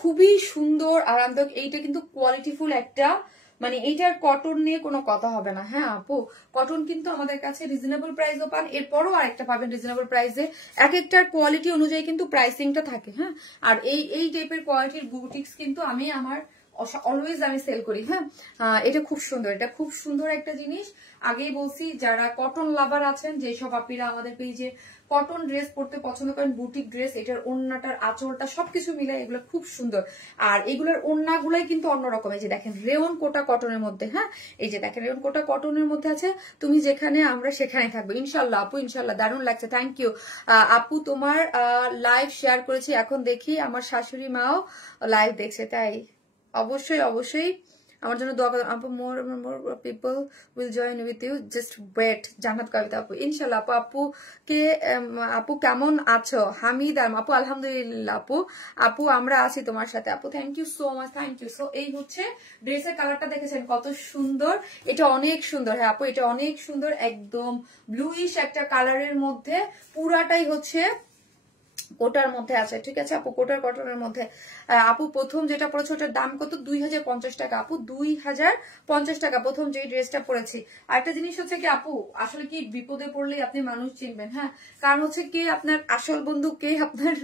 খুবই সুন্দর আরামদায়ক। এইটা কিন্তু কোয়ালিটিফুল একটা, মানে এইটার কটন নিয়ে কোনো কথা হবে না। হ্যাঁ আপু কটন কিন্তু আমাদের কাছে রিজনেবল প্রাইসও পান, এরপরও আরেকটা পাবেন রিজনেবল প্রাইসে। এক একটার কোয়ালিটি অনুযায়ী কিন্তু প্রাইসিংটা থাকে। হ্যাঁ আর এই টাইপের কোয়ালিটির বুটিক্স কিন্তু আমি আমার অলওয়েজ আমি সেল করি। হ্যাঁ এটা খুব সুন্দর, এটা খুব সুন্দর একটা জিনিস। আগেই বলছি যারা কটন লাভার আছেন, যেসব আপিরা আমাদের পেজে কটন ড্রেস পরতে পছন্দ করেন, বুটিক ড্রেস, এটার ওড়নাটার আঁচলটা সবকিছু মিলে এগুলো খুব সুন্দর। আর এগুলোর ওড়নাগুলাই কিন্তু অন্যরকম। এই যে দেখেন রেওন কোটা কটনের মধ্যে, হ্যাঁ এই যে দেখেন রেওন কোটা কটনের মধ্যে আছে, তুমি যেখানে আমরা সেখানে থাকবো ইনশাল্লাহ আপু, ইনশাল্লাহ। দারুণ লাগছে, থ্যাংক ইউ আপু। তোমার লাইভ শেয়ার করেছি, এখন দেখি আমার শাশুড়ি মাও লাইভ দেখছে, তাই অবশ্যই অবশ্যই আমার জন্য দোয়া করুন আপু। More people will join with you, just wait. Jannat Kabita আপু, ইনশাল্লাহ আপু। আপু কেমন আছো? হামিদ আপু, আলহামদুলিল্লাহ আপু। আপু আমরা আছি তোমার সাথে আপু, thank you so much, thank you. So এই হচ্ছে ড্রেসের কালারটা, দেখেছেন কত সুন্দর। এটা অনেক সুন্দর। হ্যাঁ আপু এটা অনেক সুন্দর, একদম ব্লুইশ একটা কালারের মধ্যে, পুরাটাই হচ্ছে কোটার মধ্যে আছে, ঠিক আছে আপু, কোটার কটনের মধ্যে। আপু প্রথম যেটা পড়েছে ওটার দাম কত? 2050 টাকা আপু, 2050 টাকা প্রথম যে ড্রেসটা পরেছি। আরেকটা জিনিস হচ্ছে কি আপু, আসলে কি বিপদে পড়লেই আপনি মানুষ চিনবেন, হ্যাঁ, কারণ হচ্ছে কে আপনার আসল বন্ধু, কে আপনার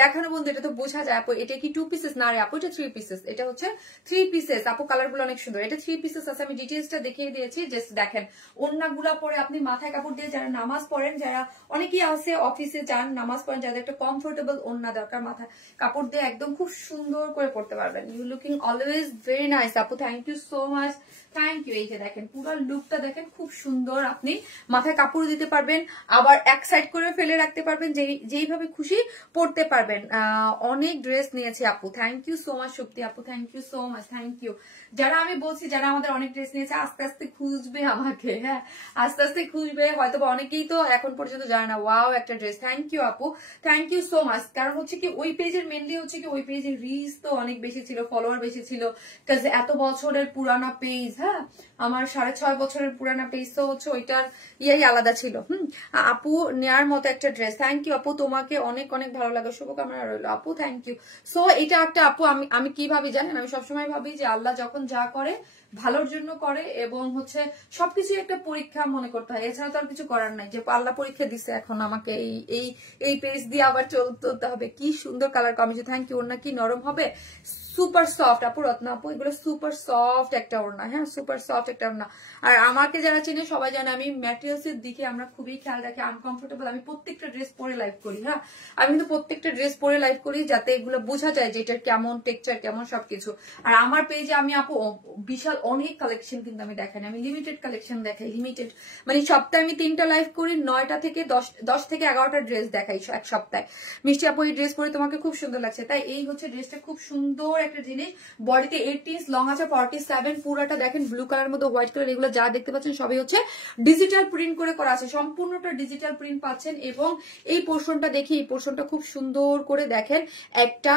দেখানো বন্ধু, এটা তো বোঝা যায় আপু। এটা কি 2 পিসেস? না রে আপু, এটা 3 পিসেস, এটা হচ্ছে 3 পিসেস আপু। কালার গুলো অনেক সুন্দর, এটা 3 পিসেস আছে, আমি ডিটেলসটা দেখিয়ে দিয়েছি। জাস্ট দেখেন ওড়নাগুলা পরে আপনি মাথায় কাপড় দিয়ে যারা নামাজ পড়েন, যারা অনেকেই আছে অফিসে যান নামাজ পড়েন, যাদের একটা কমফোর্টেবল ওড়না দরকার, মাথায় কাপড় দিয়ে একদম খুব সুন্দর করে পড়তে পারবেন। You looking always very nice আপু, thank you so much, thank you. এই যে দেখেন পুরো লুকটা দেখেন, খুব সুন্দর। আপনি মাথায় কাপড় দিতে পারবেন, আবার এক সাইড করে ফেলে রাখতে পারবেন, যেইভাবে খুশি পড়তে পারবেন। অনেক ড্রেস নিয়েছি আপু, thank you so much Supti আপু, thank you so much, thank you. যারা আমি বলছি যারা আমাদের অনেক ড্রেস নিয়েছে, আস্তে আস্তে খুঁজবে আমাকে, হ্যাঁ আস্তে আস্তে খুঁজবে, হয়তো অনেকেই তো এখন পর্যন্ত জানে না। ওয়াও একটা ড্রেস, থ্যাংক ইউ আপু, থ্যাংক ইউ সো মাচ। কারণ হচ্ছে কি ওই পেজের মেনলি হচ্ছে কি ওই পেজের রিচ তো অনেক বেশি ছিল, ফলোয়ার বেশি ছিল, কাজে এত বছরের পুরানা পেজ, হ্যাঁ আমার 6.5 বছরের পুরানা পেজ, তো হচ্ছে ওইটার ইয়াই আলাদা ছিল। আপু নেয়ার মতো একটা ড্রেস, থ্যাংক ইউ আপু, তোমাকে অনেক অনেক ভালো লাগে, শুভকামনা রইল আপু, থ্যাংক ইউ। সো এটা একটা আপু, আমি কি ভাবি জানেন, আমি সবসময় ভাবি যে আল্লাহ যখন যা করে ভালোর জন্য করে, এবং হচ্ছে সবকিছু একটা পরীক্ষা মনে করতে হয়, এছাড়া তো আর কিছু করার নাই। যে আল্লাহ পরীক্ষা দিচ্ছে, এখন আমাকে এই পেজ দিয়ে আবার চলতে হবে। কি সুন্দর কালার কম্বিনেশন, থ্যাংক ইউ। ওড়না কি নরম হবে? সুপার সফট আপু, রত্না আপু, এগুলো সুপার সফট একটা ওড়না, হ্যাঁ সুপার সফট একটা ওড়না। আর আমাকে যারা চিনে সবাই জানে আমি ম্যাটেরিয়ালস এর দিকে আমরা খুবই খেয়াল রাখি, আনকমফোর্টেবল। আমি প্রত্যেকটা ড্রেস পরে লাইভ করি, হ্যাঁ আমি কিন্তু প্রত্যেকটা ড্রেস পরে লাইভ করি, যাতে এগুলো বোঝা যায় যে এটার কেমন টেক্সচার, কেমন সবকিছু। আর আমার পেজে আমি আপু বিশাল অনেক কালেকশন কিন্তু আমি দেখাই, আমি লিমিটেড কালেকশন দেখাই, লিমিটেড মানে সপ্তাহে আমি 3টা লাইভ করি, 9টা থেকে 10 থেকে 11টা ড্রেস দেখাই এক সপ্তাহে। মিষ্টি আপু এই ড্রেস পরে তোমাকে খুব সুন্দর লাগছে, তাই এই হচ্ছে ড্রেসটা, খুব সুন্দর একটা জিনিস। বডিতে 18 ইঞ্চ, লং আছে 47, পুরাটা দেখেন ব্লু কালার মধ্যে হোয়াইট কালার, এগুলো যা দেখতে পাচ্ছেন সবই হচ্ছে ডিজিটাল প্রিন্ট করে করা আছে, সম্পূর্ণটা ডিজিটাল প্রিন্ট পাচ্ছেন। এবং এই পোর্শনটা দেখি, এই পোর্শনটা খুব সুন্দর করে দেখেন, একটা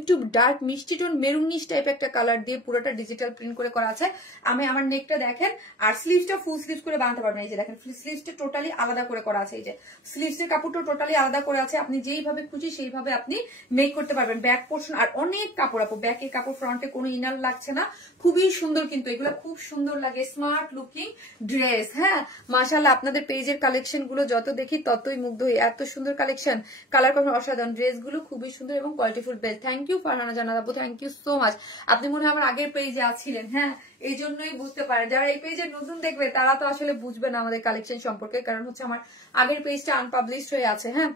একটু ডার্ক মিষ্টি টোন মেরুনিশ টাইপ একটা কালার দিয়ে পুরোটা ডিজিটাল প্রিন্ট করে করা আছে। আমি আমার নেকটা দেখেন, আর স্লিভসটা ফুল স্লিভ করে বানাতে পারবেন। এই যে দেখেন স্লিভসটা টোটালি আলাদা করে করা আছে, এই যে স্লিভসের কাপড়টা টোটালি আলাদা করে আছে, আপনি যেইভাবে খুশি সেইভাবে আপনি মেক করতে পারবেন। ব্যাক পোর্শন আর অনেক কাপড় আপু, ব্যাকের কাপড়, ফ্রন্টে কোনো ইনার লাগছে না, খুবই সুন্দর, কিন্তু এগুলো খুব সুন্দর লাগে, স্মার্ট লুকিং ড্রেস। হ্যাঁ মাশাআল্লাহ, আপনাদের পেজের কালেকশন গুলো যত দেখি ততই মুগ্ধ হই, এত সুন্দর কালেকশন, কালার কম্বিনেশন অসাধারণ, ড্রেস গুলো খুবই সুন্দর এবং কোয়ালিটিফুল বেস্ট। থ্যাংক ইউ ফারহানা জান্নাত আপু, থ্যাংক ইউ সো মাচ। আপনি মনে হয় আমার আগের পেজে আছিলেন, হ্যাঁ এই জন্যই বুঝতে পারেন। যারা এই পেজে নতুন দেখবে তারা তো আসলে বুঝবে না আমাদের কালেকশন সম্পর্কে, কারণ হচ্ছে আমার আগের পেজটা আনপাবলিশড হয়ে আছে। হ্যাঁ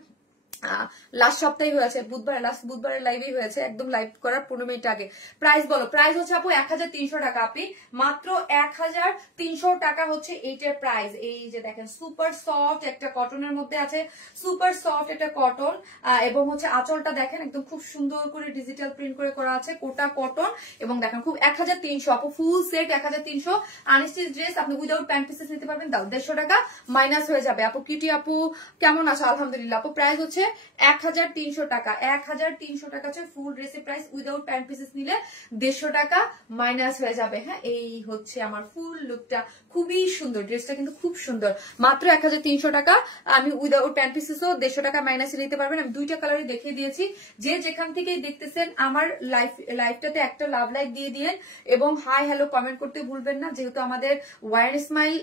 লাস্ট সপ্তাহে হয়েছে, বুধবার, লাস্ট বুধবারের লাইভেই হয়েছে, একদম লাইভ করার 15 মিনিট আগে। প্রাইস বলো, প্রাইস হচ্ছে আপু 1300 টাকা, আপনি মাত্র 1300 টাকা হচ্ছে এইটার প্রাইস। এই যে দেখেন সুপার সফট একটা কটনের মধ্যে আছে, সুপার সফট একটা কটন, এবং হচ্ছে আঁচলটা দেখেন একদম খুব সুন্দর করে ডিজিটাল প্রিন্ট করে করা আছে, কোটা কটন, এবং দেখেন খুব 1300 আপু, ফুল সেট 1300। আনস্টিচ ড্রেস আপনি উইদাউট প্যান্ট পিসেস নিতে পারবেন, তাও 150 টাকা মাইনাস হয়ে যাবে। আপু কিটি আপু কেমন আছে? আলহামদুলিল্লাহ আপু, প্রাইস হচ্ছে 1300 টাকা, 1300 টাকা হচ্ছে ফুল ড্রেসের প্রাইস, উইদাউট প্যান্ট পিসেস নিলে 150 টাকা মাইনাস হয়ে যাবে। হ্যাঁ এই হচ্ছে আমার ফুল লুকটা, খুবই সুন্দর ড্রেসটা, কিন্তু খুব সুন্দর, মাত্র 1300 টাকা। আমি উইদাউট প্যান্ট পিসেসও 150 টাকা মাইনাসে নিতে পারবেন। আমি দুইটা কালারই দেখিয়ে দিয়েছি, যে যেখান থেকে দেখতেছেন আমার লাইভটাতে একটা লাভ লাইক দিয়ে দিয়েন, এবং হাই হ্যালো কমেন্ট করতে ভুলবেন না, যেহেতু আমাদের ওয়ার স্মাইল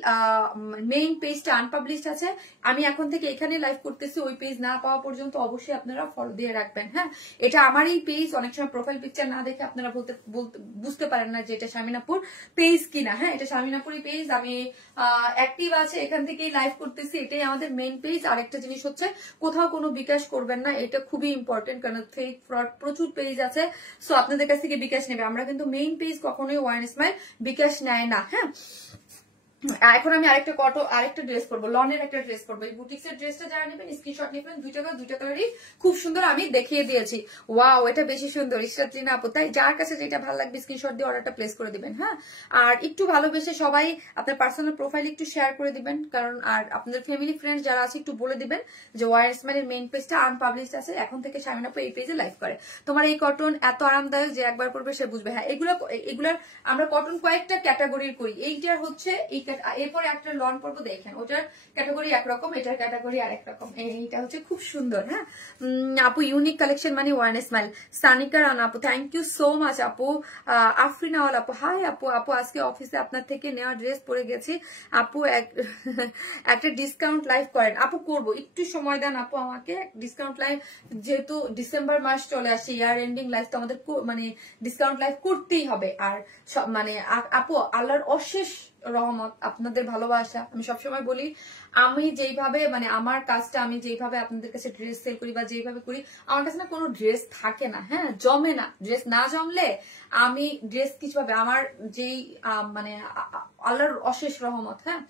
মেইন পেজটা আনপাবলিশড আছে, আমি এখন থেকে এখানে লাইভ করতেছি, ওই পেজ না পাওয়া পর্যন্ত অবশ্যই আপনারা ফলো দিয়ে রাখবেন। হ্যাঁ এটা আমারই পেজ, অনেক সময় প্রোফাইল পিকচার না দেখে আপনারা বুঝতে পারেন না যে এটা শামিনাপুর পেজ কিনা। হ্যাঁ এটা শামিনাপুরি পেজ, আমি অ্যাক্টিভ আছে, এখান থেকেই লাইভ করতেছি, এটাই আমাদের মেইন পেজ। আরেকটা জিনিস হচ্ছে কোথাও কোনো বিকাশ করবেন না, এটা খুবই ইম্পর্টেন্ট, কারণ ফেক ফ্রড প্রচুর পেজ আছে, সো আপনাদের কাছ থেকে বিকাশ নেবে। আমরা কিন্তু মেইন পেজ কখনোই ওয়ান স্মাইল বিকাশ নেয় না। হ্যাঁ এখন আমি আরেকটা ড্রেস করবো, লনের একটা ড্রেস করবো। এই বুটিক্স এর ড্রেসটা যারা নেবেন স্ক্রিনশট নেবেন, দুইটা কালারই খুব সুন্দর আমি দেখিয়ে দিয়েছি। ওয়াও এটা বেশি সুন্দর, ইশরাতলিনা আপু, তাই যার কাছে যেটা ভালো লাগবে স্ক্রিনশট দিয়ে অর্ডারটা প্লেস করে দিবেন। হ্যাঁ আর একটু ভালোবেসে সবাই আপনার পার্সোনাল প্রোফাইল একটু শেয়ার করে দিবেন, কারণ আর আপনাদের ফ্যামিলি ফ্রেন্ডস যারা আছে একটু বলে দিবেন যে ওয়ার স্মাইলের মেইন পেজটা আনপাবলিশড আছে, এখন থেকে শামিনা আপু এই পেজে লাইভ করে। তোমার এই কটন এত আরামদায়ক যে একবার পরবে সে বুঝবে। হ্যাঁ এগুলার আমরা কটন কয়েকটা ক্যাটাগরির করি, এইটার হচ্ছে এই এরপরে একটা লন পরবো, দেখেন ওটার ক্যাটাগরি একরকম, এটার ক্যাটাগরি আরেক রকম। এইটা হচ্ছে খুব সুন্দর। হ্যাঁ আপু ইউনিক কালেকশন মানে ওয়ান স্মাইল। সানিকা রানা আপু থ্যাংক ইউ সো মাচ আপু। আফরিনাওয়াল আপু হাই আপু। আপু আজকে অফিসে আপনার থেকে নেওয়া ড্রেস পরে গেছি আপু, একটা ডিসকাউন্ট লাইভ করেন আপু। করব, একটু সময় দেন আপু আমাকে। ডিসকাউন্ট লাইভ যেহেতু ডিসেম্বর মাস চলে আসে, ইয়ার এন্ডিং লাইভ তো আমাদের মানে ডিসকাউন্ট লাইভ করতেই হবে। আর মানে আপু আল্লাহর অশেষ রহমত, আপনাদের ভালোবাসা, আমি সবসময় বলি আমি যেইভাবে মানে আমার কাজটা আমি যেইভাবে আপনাদের কাছে ড্রেস সেল করি বা যেইভাবে করি, আমার কাছে না কোনো ড্রেস থাকে না, হ্যাঁ জমে না। ড্রেস না জমলে আমি ড্রেস কিছুভাবে আমার যেই মানে আল্লাহর অশেষ রহমত। হ্যাঁ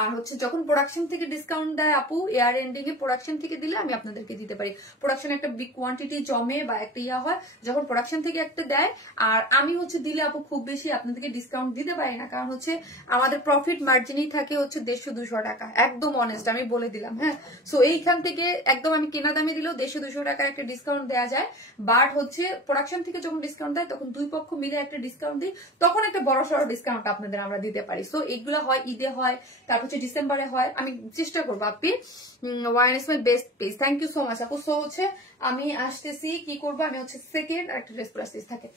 আর হচ্ছে যখন প্রোডাকশন থেকে ডিসকাউন্ট দেয় আপু, এয়ার এন্ডিং এ প্রোডাকশন থেকে দিলে আমি আপনাদেরকে দিতে পারি। প্রোডাকশন একটা বিগ কোয়ান্টিটি জমে বা একটা ইয়া হয়, যখন প্রোডাকশন থেকে একটা দেয়, আর আমি হচ্ছে দিলে আপু খুব বেশি আপনাদেরকে ডিসকাউন্ট দিতে পারি না, কারণ হচ্ছে আমাদের প্রফিট মার্জিনই থাকে হচ্ছে 150-200 টাকা, একদম অনেস্ট আমি বলে দিলাম। হ্যাঁ সো এইখান থেকে একদম আমি কেনা দামে দিলেও 150-200 টাকার একটা ডিসকাউন্ট দেওয়া যায়, বাট হচ্ছে প্রোডাকশন থেকে যখন ডিসকাউন্ট দেয় তখন দুই পক্ষ মিলে একটা ডিসকাউন্ট দিই, তখন একটা বড় সড়ো ডিসকাউন্ট আপনাদের আমরা দিতে পারি। সো এগুলো হয় ঈদে হয়, তারপর হচ্ছে ডিসেম্বরে হয়, আমি চেষ্টা করবো। আপনি ওয়াইনেস my best page, thank you so much আপু। সো হচ্ছে আমি আসতেছি, কি করবো আমি হচ্ছে সেকেন্ড একটা ড্রেস পরে আসতেছি, থাকে।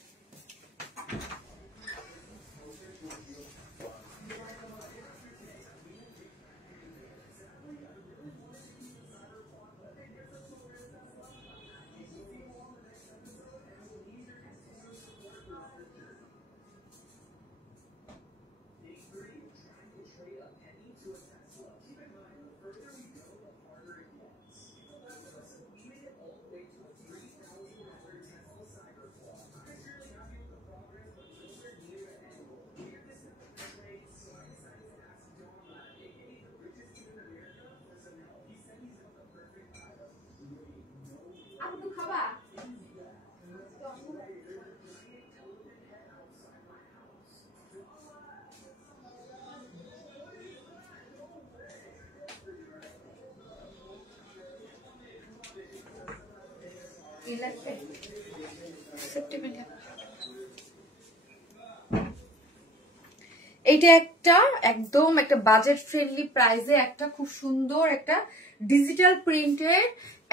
এইটা একটা একদম একটা বাজেট ফ্রেন্ডলি প্রাইসে একটা খুব সুন্দর একটা ডিজিটাল প্রিন্টের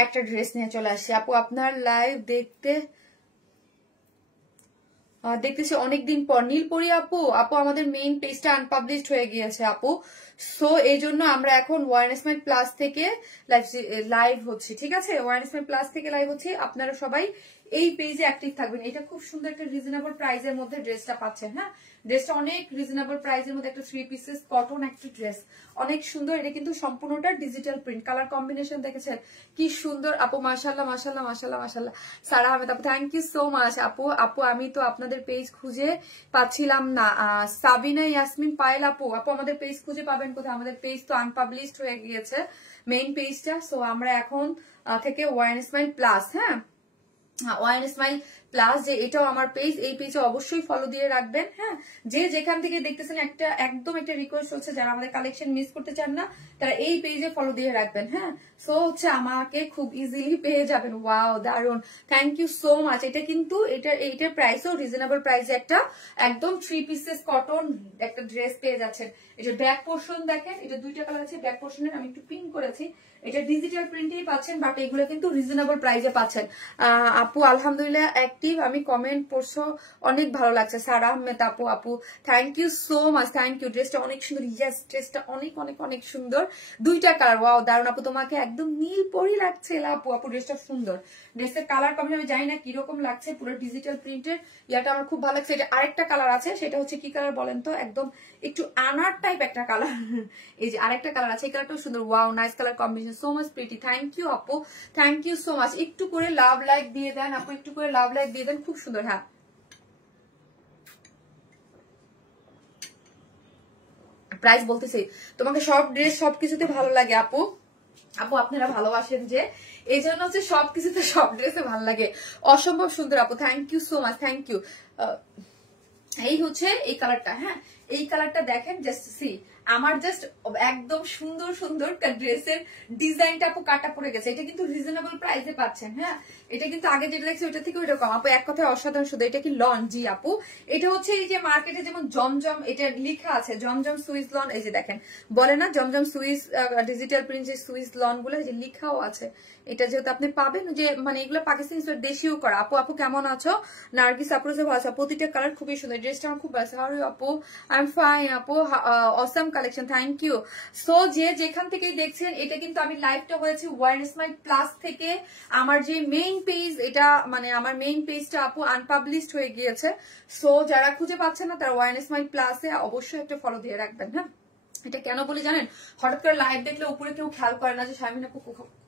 একটা ড্রেস নিয়ে চলে আসি আপু। আপনার লাইভ দেখতেছি অনেকদিন পর। নীলপরি আপু, আপু আমাদের মেইন পেজটা আনপাবলিশড হয়ে গিয়েছে আপু, সো এই জন্য আমরা এখন ওয়ারনেসমেন্ট প্লাস থেকে লাইভ হচ্ছি, ঠিক আছে? ওয়ারনেসমেন্ট প্লাস থেকে লাইভ হচ্ছি, আপনারা সবাই এই পেজে অ্যাক্টিভ থাকবেন। এটা খুব সুন্দর একটা রিজনেবল প্রাইসের মধ্যে ড্রেসটা পাচ্ছেন। হ্যাঁ ড্রেসটা অনেক রিজনেবল প্রাইসের মধ্যে একটা 3 পিসেস কটন একটা ড্রেস, অনেক সুন্দর। এটা কিন্তু সম্পূর্ণটা ডিজিটাল প্রিন্ট, কালার কম্বিনেশন দেখেছেন কি সুন্দর আপু। মাশাআল্লাহ মাশাআল্লাহ মাশাআল্লাহ মাশাআল্লাহ। সারা আহমেদ আপু থ্যাংক ইউ সো মাচ আপু। আপু আমি তো আপনাদের পেজ খুঁজে পাচ্ছিলাম না। সাবিনা ইয়াসমিন পায়েল আপু, আপু আমাদের পেজ খুঁজে পাবেন কোথায়? আমাদের পেজ তো আনপাবলিশড হয়ে গিয়েছে মেইন পেজটা, সো আমরা এখন থেকে ওয়ান স্মাইল প্লাস, হ্যাঁ ওয়ান স্মাইল প্লাস যে এটাও আমার পেজ, এই পেজে অবশ্যই ফলো দিয়ে রাখবেন। হ্যাঁ যে যেখান থেকে দেখতেছেন একটা একদম একটা রিকোয়েস্ট হচ্ছে, যারা আমাদের কালেকশন মিস করতে চান না তারা এই পেজে ফলো দিয়ে রাখবেন। হ্যাঁ সো হচ্ছে আমাকে খুব ইজিলি পেয়ে যাবেন। ওয়াও দারুন, থ্যাংক ইউ সো মাচ। এটা কিন্তু এইটার প্রাইসও রিজনেবল প্রাইসে একটা একদম 3 পিসেস কটন একটা ড্রেস পেয়ে যাচ্ছেন। এটা ব্যাক পোর্শন দেখেন, এটা দুইটা কালার আছে ব্যাক পোর্শনের, আমি একটু পিঙ্ক করেছি। এটা ডিজিটাল প্রিন্টেই পাচ্ছেন, বাট এগুলো কিন্তু রিজনেবল প্রাইসে পাচ্ছেন। আপু আলহামদুলিল্লাহ অ্যাক্টিভ, আমি কমেন্ট পড়ছো অনেক ভালো লাগছে। সারা আহমেদ আপু, আপু thank you so much, thank you. ড্রেসটা অনেক সুন্দর, ইয়েস ড্রেসটা অনেক অনেক অনেক সুন্দর, দুইটা কালার। ওয়াও দারুন আপু, তোমাকে একদম নীল পরি লাগছে আপু। আপু ড্রেসটা সুন্দর, ড্রেসের কালার কম্বিনেশন আমি জানি না কিরকম লাগছে, পুরো ডিজিটাল প্রিন্টের ইয়াটা আমার খুব ভালো লাগছে। এটা আরেকটা কালার আছে, সেটা হচ্ছে কি কালার বলেন তো? একদম একটু আনার টাইপ একটা কালার। এই যে আরেকটা কালার আছে, এই কালারটাও সুন্দর। Wow nice colour combination, so much pretty. Thank you আপু, থ্যাংক ইউ সো মাচ। একটু করে লাভ লাইক দিয়ে দেন আপু, একটু করে লাভ লাইক দিয়ে দেন, খুব সুন্দর। হ্যাঁ প্রাইস বলতেছি, তোমাকে সব ড্রেস সবকিছুতে ভালো লাগে আপু। আপু আপনারা ভালোবাসেন যে, এই জন্য হচ্ছে সবকিছুতে সব ড্রেসে ভালো লাগে। অসম্ভব সুন্দর আপু, thank you so much, thank you. এই হচ্ছে এই কালারটা, হ্যাঁ এই কালারটা দেখেন, জাস্ট সি আমার জাস্ট একদম সুন্দর সুন্দর ড্রেসের ডিজাইনটা আপু কাটা পড়ে গেছে। এটা কিন্তু রিজনেবল প্রাইসে পাচ্ছেন। হ্যাঁ, এটা কিন্তু আগে যেটা দেখছি ওটা থেকে ওইটা কম আপু। এক কথায় অসাধারণ শুধু। এটা কি লন? জি আপু, এটা হচ্ছে এই যে মার্কেটে যেমন জমজম এটা লেখা আছে, জমজম সুইস লন, এই যে দেখেন বলে না জমজম সুইস ডিজিটাল প্রিন্ট যে সুইস লন গুলো এই যে লেখাও আছে। এটা যেহেতু আপনি পাবেন যে মানে এগুলো পাকিস্তানি দেশীয় করা। আপু আপু কেমন আছো? নার্গিস আপু যে ভালো আছে, প্রতিটা কালার খুবই সুন্দর। ড্রেসটা আমার খুব ভালো লাগে। হাউ আর ইউ আপু? আই এম ফাইন আপু, awesome collection, thank you. So যে যেখান থেকে দেখছেন, এটা কিন্তু আমি লাইভটা হয়েছে ওয়ার স্মাইল প্লাস থেকে। আমার যে মেইন পেজ, এটা মানে আমার মেইন পেজটা আপু আনপাবলিশড হয়ে গিয়েছে। সো যারা খুঁজে পাচ্ছেন না তারা ওয়ার স্মাইল প্লাসে অবশ্যই একটা ফলো দিয়ে রাখবেন। হ্যাঁ, এটা কেন বলে জানেন, হঠাৎ করে লাইভ দেখলে উপরে কেউ খেয়াল করে না যে শারমিন আপু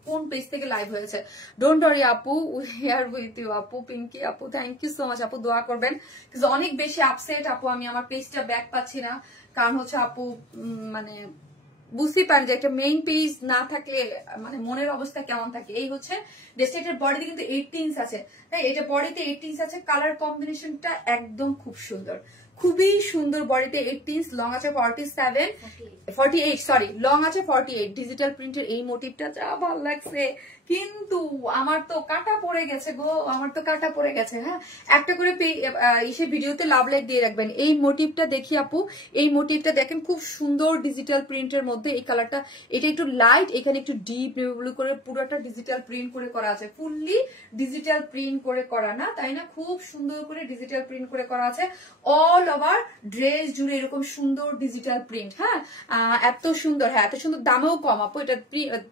কোন পেজ থেকে লাইভ হয়েছে। ডোন্ট ওয়ারি আপু, উই আর উইথ ইউ আপু। পিঙ্কি আপু থ্যাংক ইউ সো মাচ আপু, দোয়া করবেন। অনেক বেশি আপসেট আপু, আমি আমার পেজটা ব্যাক পাচ্ছি না। কারণ হচ্ছে আপু মানে বুঝতেই পারেন যে একটা মেইন পেজ না থাকলে মানে মনের অবস্থা কেমন থাকে। এই হচ্ছে ড্রেসটার বডিতে কিন্তু 18 ইঞ্চ আছে। তাই এটা বডিতে 18 ইঞ্চ আছে। কালার কম্বিনেশনটা একদম খুব সুন্দর, খুবই সুন্দর। বডিতে 18 ইঞ্চ, লং আছে 48, সরি লং আছে 48। ডিজিটাল প্রিন্টের এই মোটিভটা যা ভালো লাগছে, কিন্তু আমার তো কাটা পড়ে গেছে গো, আমার তো কাটা পড়ে গেছে। হ্যাঁ, একটা করে এসে ভিডিওতে লাভ লাইক দিয়ে রাখবেন। এই মোটিভটা দেখি আপু, এই মোটিভটা দেখেন খুব সুন্দর ডিজিটাল প্রিন্টের মধ্যে। এই কালারটা এটা একটু লাইট, এখানে একটু ডিপ ব্লু করে পুরোটা ডিজিটাল প্রিন্ট করে করা আছে। ফুললি ডিজিটাল প্রিন্ট করে করা না, তাই না? খুব সুন্দর করে ডিজিটাল প্রিন্ট করে করা আছে। অল ওভার ড্রেস জুড়ে এরকম সুন্দর ডিজিটাল প্রিন্ট। হ্যাঁ, এত সুন্দর। হ্যাঁ, এত সুন্দর, দামেও কম আপু, এটা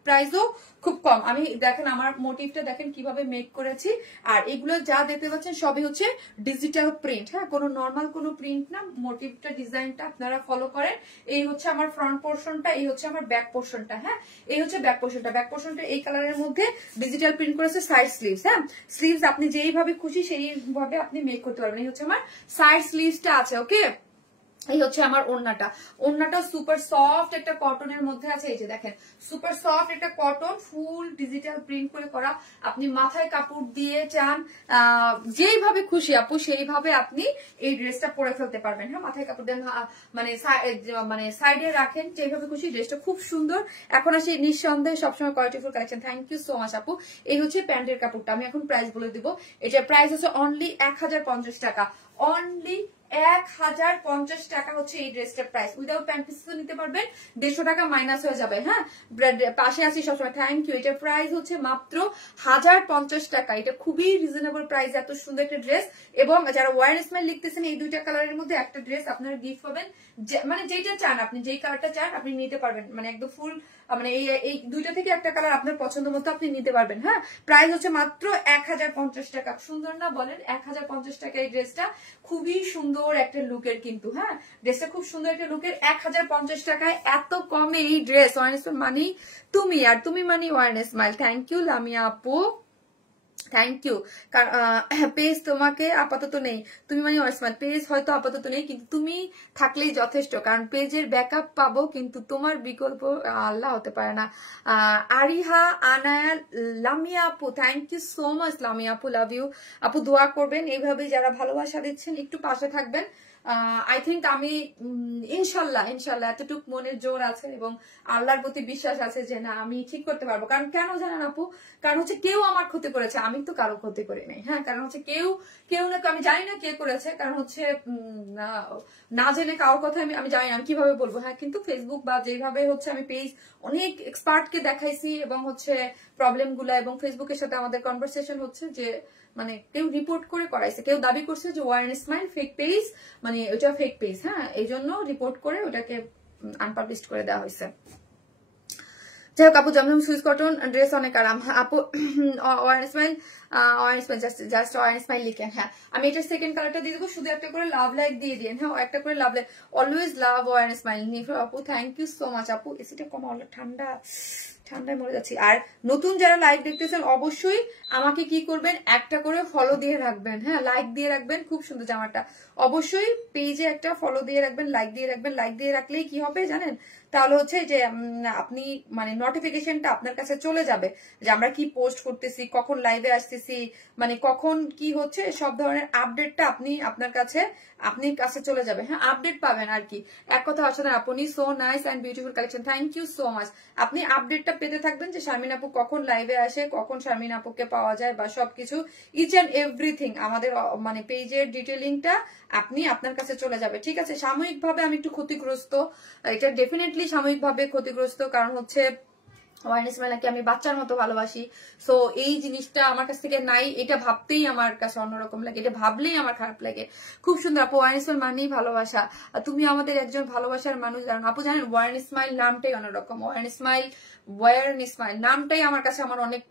প্রাইসও খুব কম। আমি দেখেন আমার মোটিভটা দেখেন কিভাবে মেক করেছি। আর এগুলো যা দেখতে পাচ্ছেন সবই হচ্ছে ডিজিটাল প্রিন্ট। হ্যাঁ, কোনো নর্মাল কোনো প্রিন্ট না। মোটিভটা ডিজাইনটা আপনারা ফলো করেন। এই হচ্ছে আমার ফ্রন্ট পোর্শনটা, এই হচ্ছে আমার ব্যাক পোর্শনটা। হ্যাঁ, এই হচ্ছে ব্যাক পোর্শনটা। ব্যাক পোর্শনটা এই কালারের মধ্যে ডিজিটাল প্রিন্ট করেছে। সাইড স্লিভস, হ্যাঁ স্লিভস আপনি যেইভাবে খুশি সেইভাবে আপনি মেক করতে পারবেন। এই হচ্ছে আমার সাইড স্লিভসটা আছে। ওকে, এই হচ্ছে আমার ওড়নাটা। ওড়নাটা সুপার সফট একটা কটনের মধ্যে আছে। এই যে দেখেন সুপার সফট একটা কটন, ফুল ডিজিটাল প্রিন্ট করে করা। আপনি মাথায় কাপড় দিয়ে চান যেইভাবে খুশি আপু সেইভাবে আপনি এই ড্রেসটা পরে ফেলতে পারবেন। হ্যাঁ, মাথায় কাপড় দেন মানে সাইডে রাখেন, যেভাবে খুশি। ড্রেসটা খুব সুন্দর। এখন আসি নিঃসন্দেহে সবসময় qualityful collection. Thank you so much আপু। এই হচ্ছে প্যান্টের কাপড়টা। আমি এখন প্রাইস বলে দিব। এটার প্রাইস হচ্ছে অনলি 1050 টাকা। অনলি 1050 টাকা হচ্ছে এই ড্রেসটার প্রাইস। উইদাউট প্যান্ট পিসও নিতে পারবেন, 150 টাকা মাইনাস হয়ে যাবে। হ্যাঁ, পাশে আছি সবসময়, থ্যাংক ইউ। এটার প্রাইস হচ্ছে মাত্র 1050 টাকা। এটা খুবই রিজনেবল প্রাইস, এত সুন্দর একটা ড্রেস। এবং যারা ওয়ার স্মাইল লিখতেছেন, এই দুইটা কালারের মধ্যে একটা ড্রেস আপনারা গিফট পাবেন। মানে যেটা চান আপনি, যেই কালারটা চান আপনি নিতে পারবেন। মানে একদম ফুল মানে এই দুইটা থেকে একটা কালার আপনার পছন্দ মতো আপনি নিতে পারবেন। হ্যাঁ, প্রাইস হচ্ছে মাত্র 1050 টাকা। সুন্দর না বলেন? 1050 টাকা এই ড্রেসটা খুবই সুন্দর একটা লুকের কিন্তু। হ্যাঁ, ড্রেসটা খুব সুন্দর একটা লুকের। 1050 টাকায় এত কমে এই ড্রেস। ওয়ান স্মাইল মানি তুমি, আর তুমি মানি one smile. Thank you Lamia আপু, থ্যাংক ইউ। পেজ তোমাকে আপাতত নেই, তুমি মানে ওয়ার্সম্যান পেজ হয়তো আপাতত নেই, কিন্তু তুমি থাকলেই যথেষ্ট। কারণ পেজের ব্যাকআপ পাবো, কিন্তু তোমার বিকল্প আল্লাহ হতে পারে না। আরিহা আনায়া লামিয়া আপু, thank you so much Lamia আপু, লাভ ইউ আপু। দোয়া করবেন এইভাবে, যারা ভালোবাসা দিচ্ছেন একটু পাশে থাকবেন। আই থিঙ্ক আমি ইনশাল্লাহ এতটুকু মনের জোর আছে এবং আল্লাহর প্রতি বিশ্বাস আছে যে না আমি ঠিক করতে পারবো। কারণ কেন জানেন আপু, কারণ হচ্ছে কেউ আমার ক্ষতি করেছে, আমি তো কারো ক্ষতি করি নাই। হ্যাঁ, কারণ হচ্ছে কেউ না, আমি জানি না কে করেছে। কারণ হচ্ছে না জেনে কারোর কথা আমি জানি না, আমি কিভাবে বলবো। হ্যাঁ, কিন্তু ফেসবুক বা যেভাবে হচ্ছে আমি পেজ অনেক এক্সপার্টকে দেখাইছি এবং হচ্ছে প্রবলেম গুলা, এবং ফেসবুকের সাথে আমাদের কনভারসেশন হচ্ছে যে মানে কেউ রিপোর্ট করে করাইছে, কেউ দাবি করছে যে ওয়ার স্মাইল ফেক পেজ, মানে ওইটা ফেক পেজ। হ্যাঁ, এই জন্য রিপোর্ট করে ওটাকে আনপাবলিশ করে দেওয়া হয়েছে। যাই হোক আপু, জমজম সুইস কটন ড্রেস অনেক আরাম আপু। Wear smile just wear smile লিখেন। হ্যাঁ, আমি এটা সেকেন্ড কালারটা দিয়ে দেবো, শুধু একটা করে লাভ লাইক দিয়ে দিন। হ্যাঁ, একটা করে love like. Always love your smile Nifa আপু, থ্যাংক ইউ সো মাচ আপু। এসিটা কমা, ঠান্ডায় মরে যাচ্ছি। আর নতুন যারা লাইক দেখতেছেন অবশ্যই আমাকে কি করবেন, একটা করে ফলো দিয়ে রাখবেন। হ্যাঁ, লাইক দিয়ে রাখবেন। খুব সুন্দর জামাটা, অবশ্যই পেজে একটা ফলো দিয়ে রাখবেন, লাইক দিয়ে রাখবেন। লাইক দিয়ে রাখলেই কি হবে জানেন, তাহলে হচ্ছে যে আপনি মানে নোটিফিকেশনটা আপনার কাছে চলে যাবে যে আমরা কি পোস্ট করতেছি, কখন লাইভে আসতেছি, মানে কখন কি হচ্ছে, সব ধরনের আপডেটটা আপনার কাছে চলে যাবে। হ্যাঁ, আপডেট পাবেন আর কি। এক কথা আছে না, আপনি so nice and beautiful collection, thank you so much. আপনি আপডেটটা পেতে থাকবেন যে শারমিন আপু কখন লাইভে আসে, কখন শারমিন আপুকে পাওয়া যায়, বা সবকিছু ইচ অ্যান্ড এভরিথিং আমাদের মানে পেজের ডিটেলিংটা আপনার কাছে চলে যাবে। ঠিক আছে, সাময়িকভাবে আমি একটু ক্ষতিগ্রস্ত, এটা ডেফিনেটলি সাময়িকভাবে ক্ষতিগ্রস্ত, কারণ হচ্ছে ওয়ারেন্স মেলাকে আমি বাচ্চার মতো ভালোবাসি। সো এই জিনিসটা আমার কাছ থেকে নাই, এটা ভাবতেই আমার কাছে অন্যরকম লাগে, এটা ভাবলেই আমার খারাপ লাগে। খুব সুন্দর আপু, ওয়ারেন্স মেল মানেই ভালোবাসা, তুমি আমাদের একজন ভালোবাসার মানুষ। জানেন আপু, জানেন ওয়ারেন্স স্মাইল নামটাই অন্যরকম। ওয়ারেন্স স্মাইল নামটাই আমার কাছে অনেক,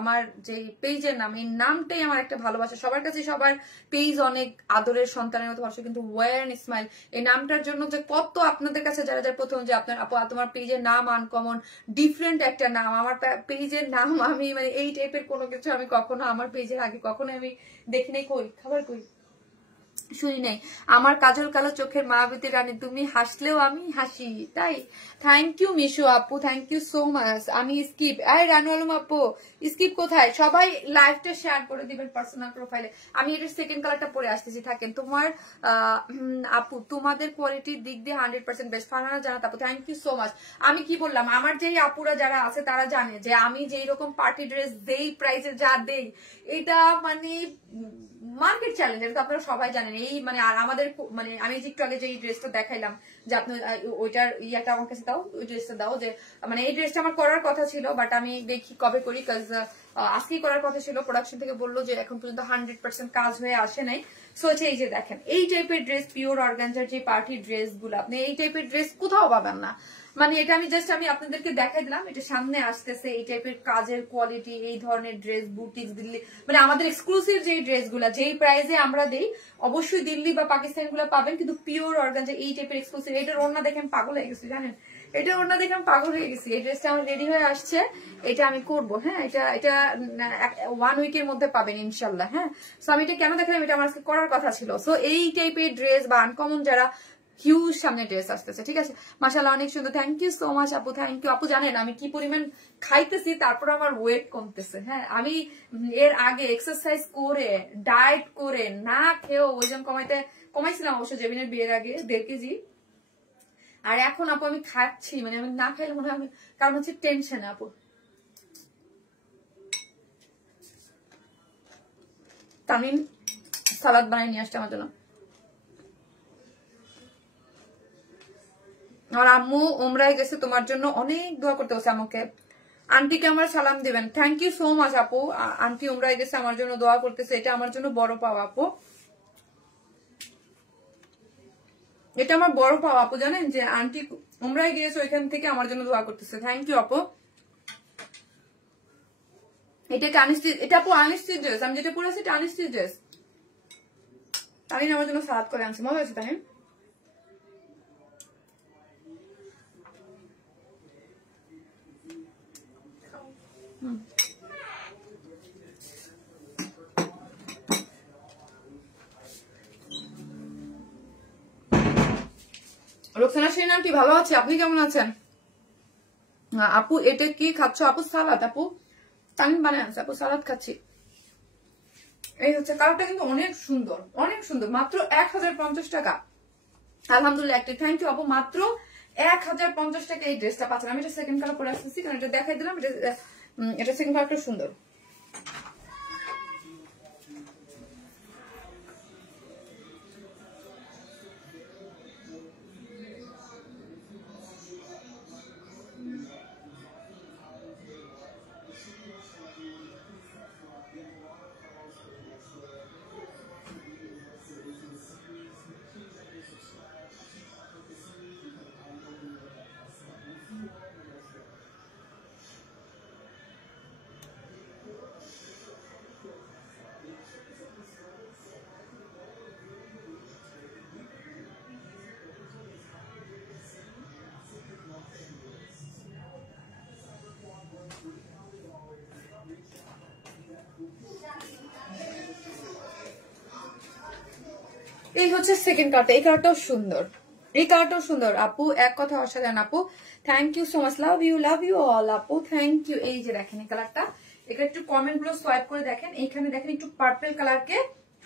আমার যে পেজের নাম, এই নামটাই আমার একটা ভালোবাসা। সবার কাছে সবার পেজ অনেক আদরের সন্তানের মতো ভালোবাসা, কিন্তু ওয়ারেন্স স্মাইল এই নামটার জন্য যে কত আপনাদের কাছে যারা যারা প্রথম যে আপনার আপু তোমার পেজের নাম আনকমন ডিফারেন্ট একটা নাম, আমার পেজের নাম আমি মানে এই টাইপের কোনো কিছু আমি কখনো আমার পেজের আগে কখনো আমি দেখি নাই। কই খাবার কই শুনি নাই। আমার কাজল কালো চোখের মায়াবতী রানী, তুমি হাসলেও আমি হাসি, তাই। থ্যাংক ইউ মিশু আপু, থ্যাংক ইউ সো মাচ। আমি স্কিপ, আরে রানু আলম আপু স্কিপ কোথায়? সবাই লাইভটা শেয়ার করে দিবেন পার্সোনাল প্রোফাইলে। আমি এটার সেকেন্ড কালারটা পরে আসতেছি, থাকেন। তোমার আপু তোমাদের কোয়ালিটির দিক দিয়ে 100% বেস্ট। ফারহানা জানাত আপু, থ্যাংক ইউ সো মাচ। আমি কি বললাম, আমার যেই আপুরা যারা আছে তারা জানে যে আমি যেই রকম পার্টি ড্রেস যেই প্রাইসে যা দেই, এটা মানে মার্কেট চ্যালেঞ্জ, এটা তো আপনারা সবাই জানেন। এই মানে আর আমাদের মানে আমি যে একটু আগে যে ড্রেসটা দেখাইলাম, যে আপনি ওইটার ইয়াটা আমার কাছে দাও, ওই ড্রেসটা দাও, যে মানে এই ড্রেসটা আমার করার কথা ছিল, বাট আমি দেখি কবে করি, কাজ আজকেই করার কথা ছিল। প্রোডাকশন থেকে বললো যে এখন পর্যন্ত 100% কাজ হয়ে আসে নাই। সো এই যে দেখেন এই টাইপের ড্রেস, পিওর অর্গানজার যে পার্টি ড্রেস গুলো, আপনি এই টাইপের ড্রেস কোথাও পাবেন না। মানে এটা আমি জাস্ট আপনাদেরকে দেখাই দিলাম, এটা সামনে আসতেছে এই টাইপের কাজের কোয়ালিটি, এই ধরনের ড্রেস বুটিক দিল্লি, মানে আমাদের এক্সক্লুসিভ যে ড্রেস গুলা যেই প্রাইসে আমরা দেই, অবশ্যই দিল্লি বা পাকিস্তান গুলো পাবেন, কিন্তু পিওর অর্গানজা এই টাইপের এক্সক্লুসিভ। এটার ওড়না দেখেন পাগল হয়ে গেছি, জানেন এটা ওড়না দেখে আমি পাগল হয়ে গেছি। এই ড্রেসটা আমার রেডি হয়ে আসছে, এটা আমি করবো। হ্যাঁ, এটা 1 উইকের মধ্যে পাবেন ইনশাল্লাহ। হ্যাঁ, সো আমি এটা কেন দেখালাম, এটা আমার করার কথা ছিল। সো এই টাইপের ড্রেস বা আনকমন যারা, হিউজ সামনে ড্রেস আসতেছে, ঠিক আছে। মাশাআল্লাহ অনেক সুন্দর, থ্যাংক ইউ সো মাচ আপু, থ্যাংক ইউ আপু। জানেন আমি কি পরিমাণ খাইতেছি, তারপর আমার ওয়েট কমতেছে। হ্যাঁ, আমি এর আগে এক্সারসাইজ করে ডায়েট করে না খেয়েও ওজন কমাইছিলাম অবশ্য জেবিনের বিয়ের আগে 1.5 কেজি। আর এখন আপু আমি খাচ্ছি, মানে আমি না খাইলে মনে হয়, কারণ হচ্ছে টেনশন। আপু তামিম সালাদ বানাই নিয়ে আসছে আমার জন্য। আমার আম্মু ওমরায় গেছে, তোমার জন্য অনেক দোয়া করতে হচ্ছে আমাকে। আন্টিকে আমার সালাম দিবেন, থ্যাংক ইউ সো মাচ আপু। আন্টি ওমরায় গেছে, আমার জন্য দোয়া করতেছে, এটা আমার জন্য বড় পাওয়া আপু, এটা আমার বড় পাওয়া আপু। জানেন যে আন্টি ওমরায় গিয়েছে, ওইখান থেকে আমার জন্য দোয়া করতেছে, থ্যাংক ইউ আপু। এটা আপু আনস্টিচ ড্রেস, আমি যেটা পরে আছি এটা আনস্টিচ ড্রেস। তামিম আমার জন্য সালাদ করে আনছে, মজা আছে তামিম। রোকসানা সেন আন্টি ভালো আছে, আপনি কেমন আছেন? আপু এটা কি খাচ্ছ? আপু সালাদ, আপু তামিম বানায় আনছে, আপু সালাদ খাচ্ছি। এই হচ্ছে কালারটা, কিন্তু অনেক সুন্দর, অনেক সুন্দর। মাত্র 1050 টাকা, আলহামদুলিল্লাহ। একটা থ্যাংক ইউ আপু, মাত্র 1050 টাকা এই ড্রেসটা পাচ্ছেন। আমি এটা সেকেন্ড কালার পরে আসতেছি, কারণ এটা দেখাই দিলাম, এটা সেকেন্ড কালারটা সুন্দর। এই হচ্ছে সেকেন্ড কালারটা, এই কালারটাও সুন্দর। এই কালারটাও সুন্দর আপু, এক কথা অসাধারণ আপু, thank you so much, love you all আপু, থ্যাংক ইউ। এই যে দেখেন এই কালারটা, এটা একটু কমেন্ট গুলো সোয়াইপ করে দেখেন, এইখানে দেখেন একটু পার্পল কালারকে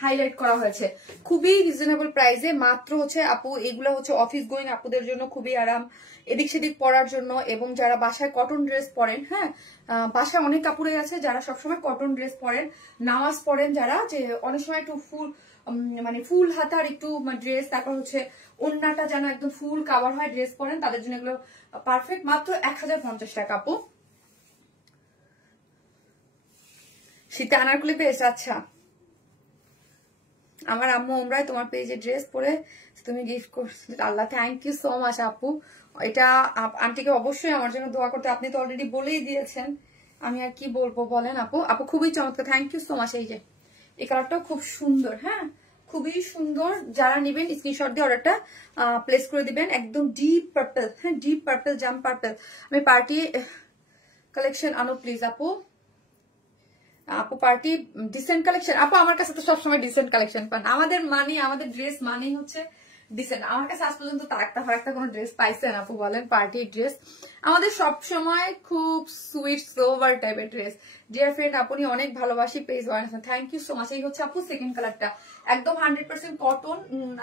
হাইলাইট করা হয়েছে, খুবই রিজনেবল প্রাইসে, মাত্র হচ্ছে আপু এগুলো হচ্ছে অফিস গোয়িং আপুদের জন্য খুবই আরাম, এদিক সেদিক পরার জন্য, এবং যারা বাসায় কটন ড্রেস পরেন, হ্যাঁ বাসায় অনেক কাপড়ে আছে যারা সবসময় কটন ড্রেস পরেন, নামাজ পড়েন যারা, যে অনেক সময় একটু ফুল মানে ফুল হাতার একটু ড্রেস, তারপর হচ্ছে ওড়নাটা যেন একদম ফুল কাভার হয় ড্রেস পরেন, তাদের জন্য এগুলো পারফেক্ট, মাত্র 1050 টাকা আপু। শীতে আনারকলি পেয়েছ, আচ্ছা আমার আম্মু ওমরায় তোমার পেজে ড্রেস পরে তুমি গিফট করছো, আল্লাহ থ্যাংক ইউ সো মাচ আপু, এটা আন্টিকে অবশ্যই আমার জন্য দোয়া করতে, আপনি তো অলরেডি বলেই দিয়েছেন, আমি আর কি বলবো বলেন আপু, আপু খুবই চমৎকার, থ্যাংক ইউ সো মাচ। এই যে এই কালারটাও খুব সুন্দর, হ্যাঁ খুবই সুন্দর, যারা নেবেন স্ক্রিনশট দিয়ে অর্ডারটা প্লেস করে দিবেন, একদম ডিপ পার্পল, হ্যাঁ ডিপ পার্পল, জাম পার্পল, আমি পার্টি কালেকশন আনো প্লিজ আপু, আপু পার্টি ডিসেন্ট কালেকশন, আপু আমার কাছে তো সবসময় ডিসেন্ট কালেকশন পান, আমাদের ড্রেস মানেই হচ্ছে ডিসেন্ট, আমার কাছে আজ পর্যন্ত একটা কোনো ড্রেস পাইছেন আপু বলেন, পার্টির ড্রেস আমাদের সব সময় খুব সুইট সোভার টাইপের ড্রেস। ডিয়ার ফ্রেন্ড আপনি অনেক ভালোবাসি page one, thank you so much. এই হচ্ছে আপু সেকেন্ড কালারটা, একদম 100% কটন,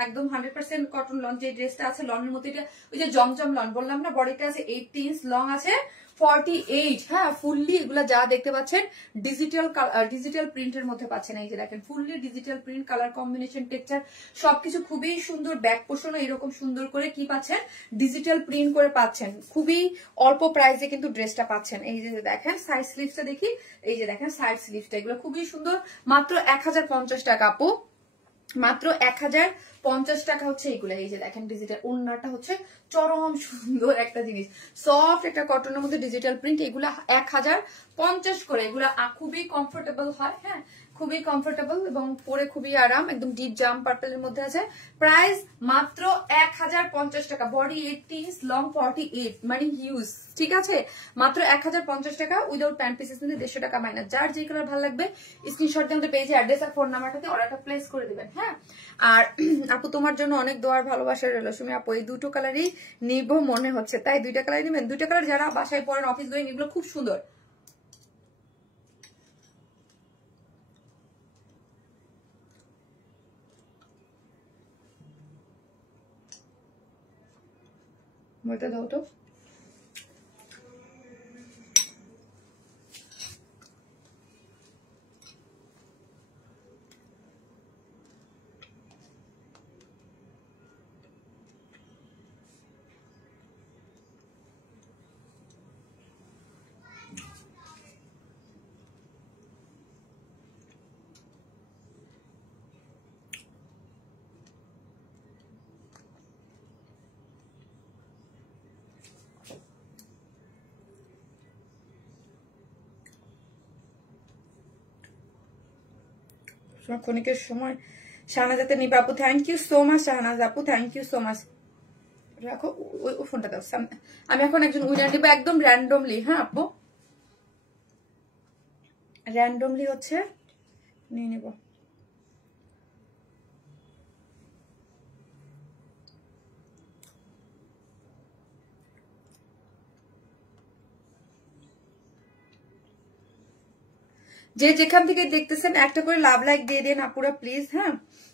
একদম 100% কটন লন, যে ড্রেসটা আছে লনের মধ্যে, এটা ওই যে জমজম লন বললাম না, বডিটা আছে 80 ইঞ্চ, লং আছে 48, হ্যাঁ ফুললি এগুলা যা দেখতে পাচ্ছেন ডিজিটাল প্রিন্টের মধ্যে পাচ্ছেন, এই যে দেখেন fully digital print, colour combination, texture সবকিছু খুবই সুন্দর, ব্যাক পোর্শনও এরকম সুন্দর করে কি পাচ্ছেন ডিজিটাল প্রিন্ট করে পাচ্ছেন, খুবই অল্প প্রাইসে কিন্তু ড্রেসটা পাচ্ছেন। এই যে দেখেন সাইড স্লিভসটা দেখি, এই যে দেখেন সাইড স্লিভসটা, এগুলো খুবই সুন্দর, মাত্র 1050 টাকা আপু, মাত্র 1050 টাকা হচ্ছে এগুলো। এই যে দেখেন ডিজিটাল ওড়নাটা হচ্ছে চরম সুন্দর একটা জিনিস, সফট একটা কটনের মধ্যে ডিজিটাল প্রিন্ট, এগুলা 1050 করে, এগুলা খুবই কমফোর্টেবল হয়, হ্যাঁ খুবই কমফোর্টেবল এবং পরে খুবই আরাম, একদম ডিপ জাম পার্পেলের মধ্যে আছে, প্রাইস মাত্র 1050 টাকা, বডি 80 ইঞ্চ, লং 48, মানে হিউজ, ঠিক আছে মাত্র 1050 টাকা, উইদাউট প্যান্ট পিসেস নিতে 150 টাকা মাইনাস, যার যে কালার ভালো লাগবে স্ক্রিনশট দিয়ে আমাদের পেজে অ্যাড্রেস আর ফোন নাম্বারটাতে অর্ডারটা প্লেস করে দিবেন, হ্যাঁ। আর আপু তোমার জন্য অনেক দোয়ার ভালোবাসা রইল, সুমি আপু এই দুটো কালারই নিব মনে হচ্ছে, তাই দুইটা কালার নেবেন, দুইটা কালার যারা বাসায় পড়েন অফিস গোয়িং এগুলো খুব সুন্দর। বলতে দাও তো, ক্ষণিকের সময় শাহনাজাতে নিবে আপু, thank you so much Shahnaz আপু, থ্যাংক ইউ সো মাচ। রাখো ওই ফোনটা দাও, আমি এখন একজন উইনার নিব একদম র্যান্ডমলি, হ্যাঁ আপু র্যান্ডমলি হচ্ছে নিয়ে নিব। যে যেখান থেকে দেখতেছেন একটা করে লাভ লাইক দিয়ে দেন আপুরা প্লিজ, হ্যাঁ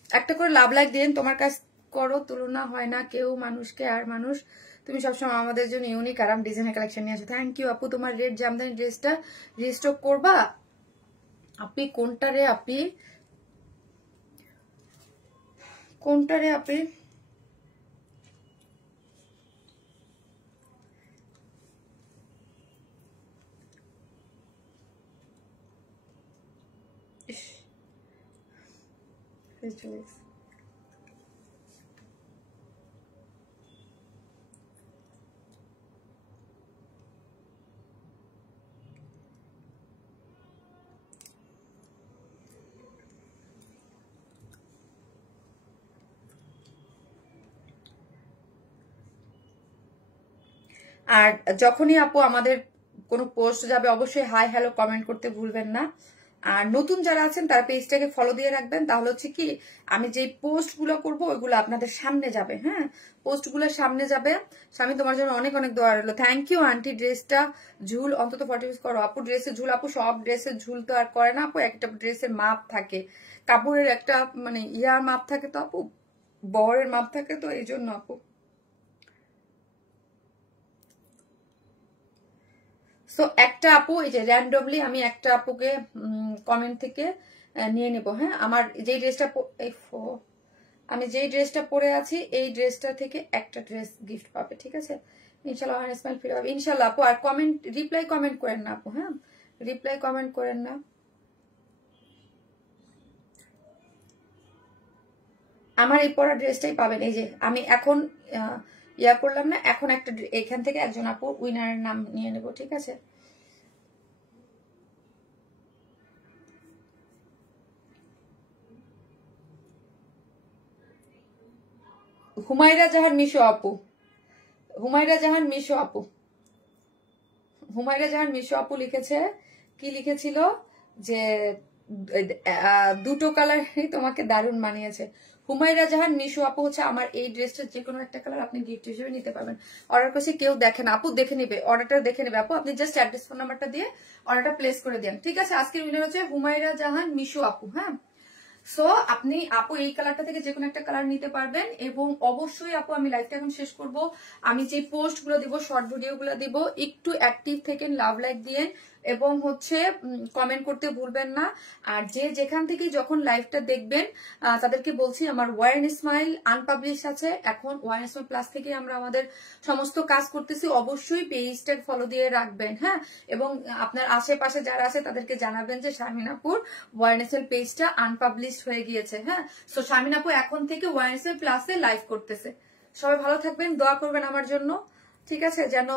একটা করে লাভ লাইক দেন, তোমার কাছ করো তুলনা হয় না কেউ মানুষকে আর মানুষ, তুমি সবসময় আমাদের জন্য ইউনিক আরাম ডিজাইনের কালেকশন নিয়ে আসো, থ্যাংক ইউ আপু। তোমার রেড জামদানি ড্রেসটা রিস্টক করবা আপনি, কোনটা রে আপনি, কোনটা রে আপনি, আর যখনই আপু আমাদের কোনো পোস্ট যাবে অবশ্যই হাই হ্যালো কমেন্ট করতে ভুলবেন না। আর নতুন যারা আছেন তারা পেজটাকে ফলো দিয়ে রাখবেন, তাহলে হচ্ছে কি আমি যে পোস্ট গুলো করবো ওইগুলো আপনাদের সামনে যাবে। হ্যাঁ, পোস্ট গুলো সামনে যাবে। স্বামী তোমার জন্য অনেক অনেক দোয়া রইলো। Thank you aunty. ড্রেসটা ঝুল অন্তত 40 পিস করো আপু। ড্রেসের ঝুল আপু, সব ড্রেসের ঝুল তো আর করে না আপু, একটা ড্রেসের মাপ থাকে, কাপড়ের একটা মানে ইয়ার মাপ থাকে তো আপু, বহরের মাপ থাকে, তো এই জন্য আপু। সো একটা আপু এই যে র্যান্ডমলি আমি একটা আপুকে কমেন্ট থেকে নিয়ে নেব। হ্যাঁ, আমার যেই ড্রেসটা আমি যেই ড্রেসটা পরে আছি এই ড্রেসটা থেকে একটা ড্রেস গিফট পাবে, ঠিক আছে ইনশাল্লাহ। স্মাইল ফিরে পাবে ইনশাল্লাহ আপু। আর কমেন্ট রিপ্লাই কমেন্ট করেন না আপু, হ্যাঁ রিপ্লাই কমেন্ট করেন না। আমার এই পরা ড্রেসটাই পাবেন। এই যে আমি এখন ইয়া করলাম না, এখন একটা এখান থেকে একজন আপু উইনারের নাম নিয়ে নেব, ঠিক আছে। হুমায়রা জাহান মিশু আপু, হুমায়রা জাহান মিশু আপু, হুমায়রা জাহান মিশু আপু লিখেছে, কি লিখেছিল যে দুটো কালারই তোমাকে দারুণ মানিয়েছে। হুমায়রা জাহান মিশু আপু হচ্ছে আমার এই ড্রেসটার যে কোনো একটা কালার আপনি গিফট হিসেবে নিতে পারবেন। অর্ডার করছি, কেউ দেখেন আপু, দেখে নেবে, অর্ডারটা দেখে নেবে আপু। আপনি জাস্ট অ্যাড্রেস ফোন নাম্বারটা দিয়ে অর্ডারটা প্লেস করে দেন, ঠিক আছে। আজকের উইনার হচ্ছে হুমায়রা জাহান মিশু আপু। হ্যাঁ, সো আপনি আপু এই কালারটা থেকে যে কোনো একটা কালার নিতে পারবেন। এবং অবশ্যই আপু আমি লাইভটা এখন শেষ করব, আমি যে পোস্ট গুলো দিব, শর্ট ভিডিও গুলো দিব, একটু অ্যাক্টিভ থেকেন, লাভ লাইক দিয়ে, এবং হচ্ছে কমেন্ট করতে ভুলবেন না। আর যে যেখান থেকে যখন লাইভটা দেখবেন তাদেরকে বলছি আমার ওয়ার স্মাইল আনপাবলিশ আছে এখন, ওয়ার স্মাইল প্লাস থেকে আমরা আমাদের সমস্ত কাজ করতেছি। অবশ্যই পেজটা ফলো দিয়ে রাখবেন। হ্যাঁ, এবং আপনার আশেপাশে যারা আছে তাদেরকে জানাবেন যে শারমিন আপুর ওয়ার স্মাইল পেজটা আনপাবলিশ হয়ে গিয়েছে। হ্যাঁ, সো শারমিন আপু এখন থেকে ওয়ার স্মাইল প্লাসে লাইভ করতেছে। সবাই ভালো থাকবেন, দোয়া করবেন আমার জন্য, ঠিক আছে, যেন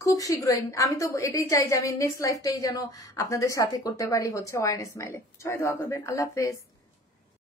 খুব শীঘ্রই, আমি তো এটাই চাই যে আমি নেক্সট লাইফটাই যেন আপনাদের সাথে করতে পারি হচ্ছে ওয়ার স্মাইলে। সবাই দোয়া করবেন। আল্লাহ হাফেজ।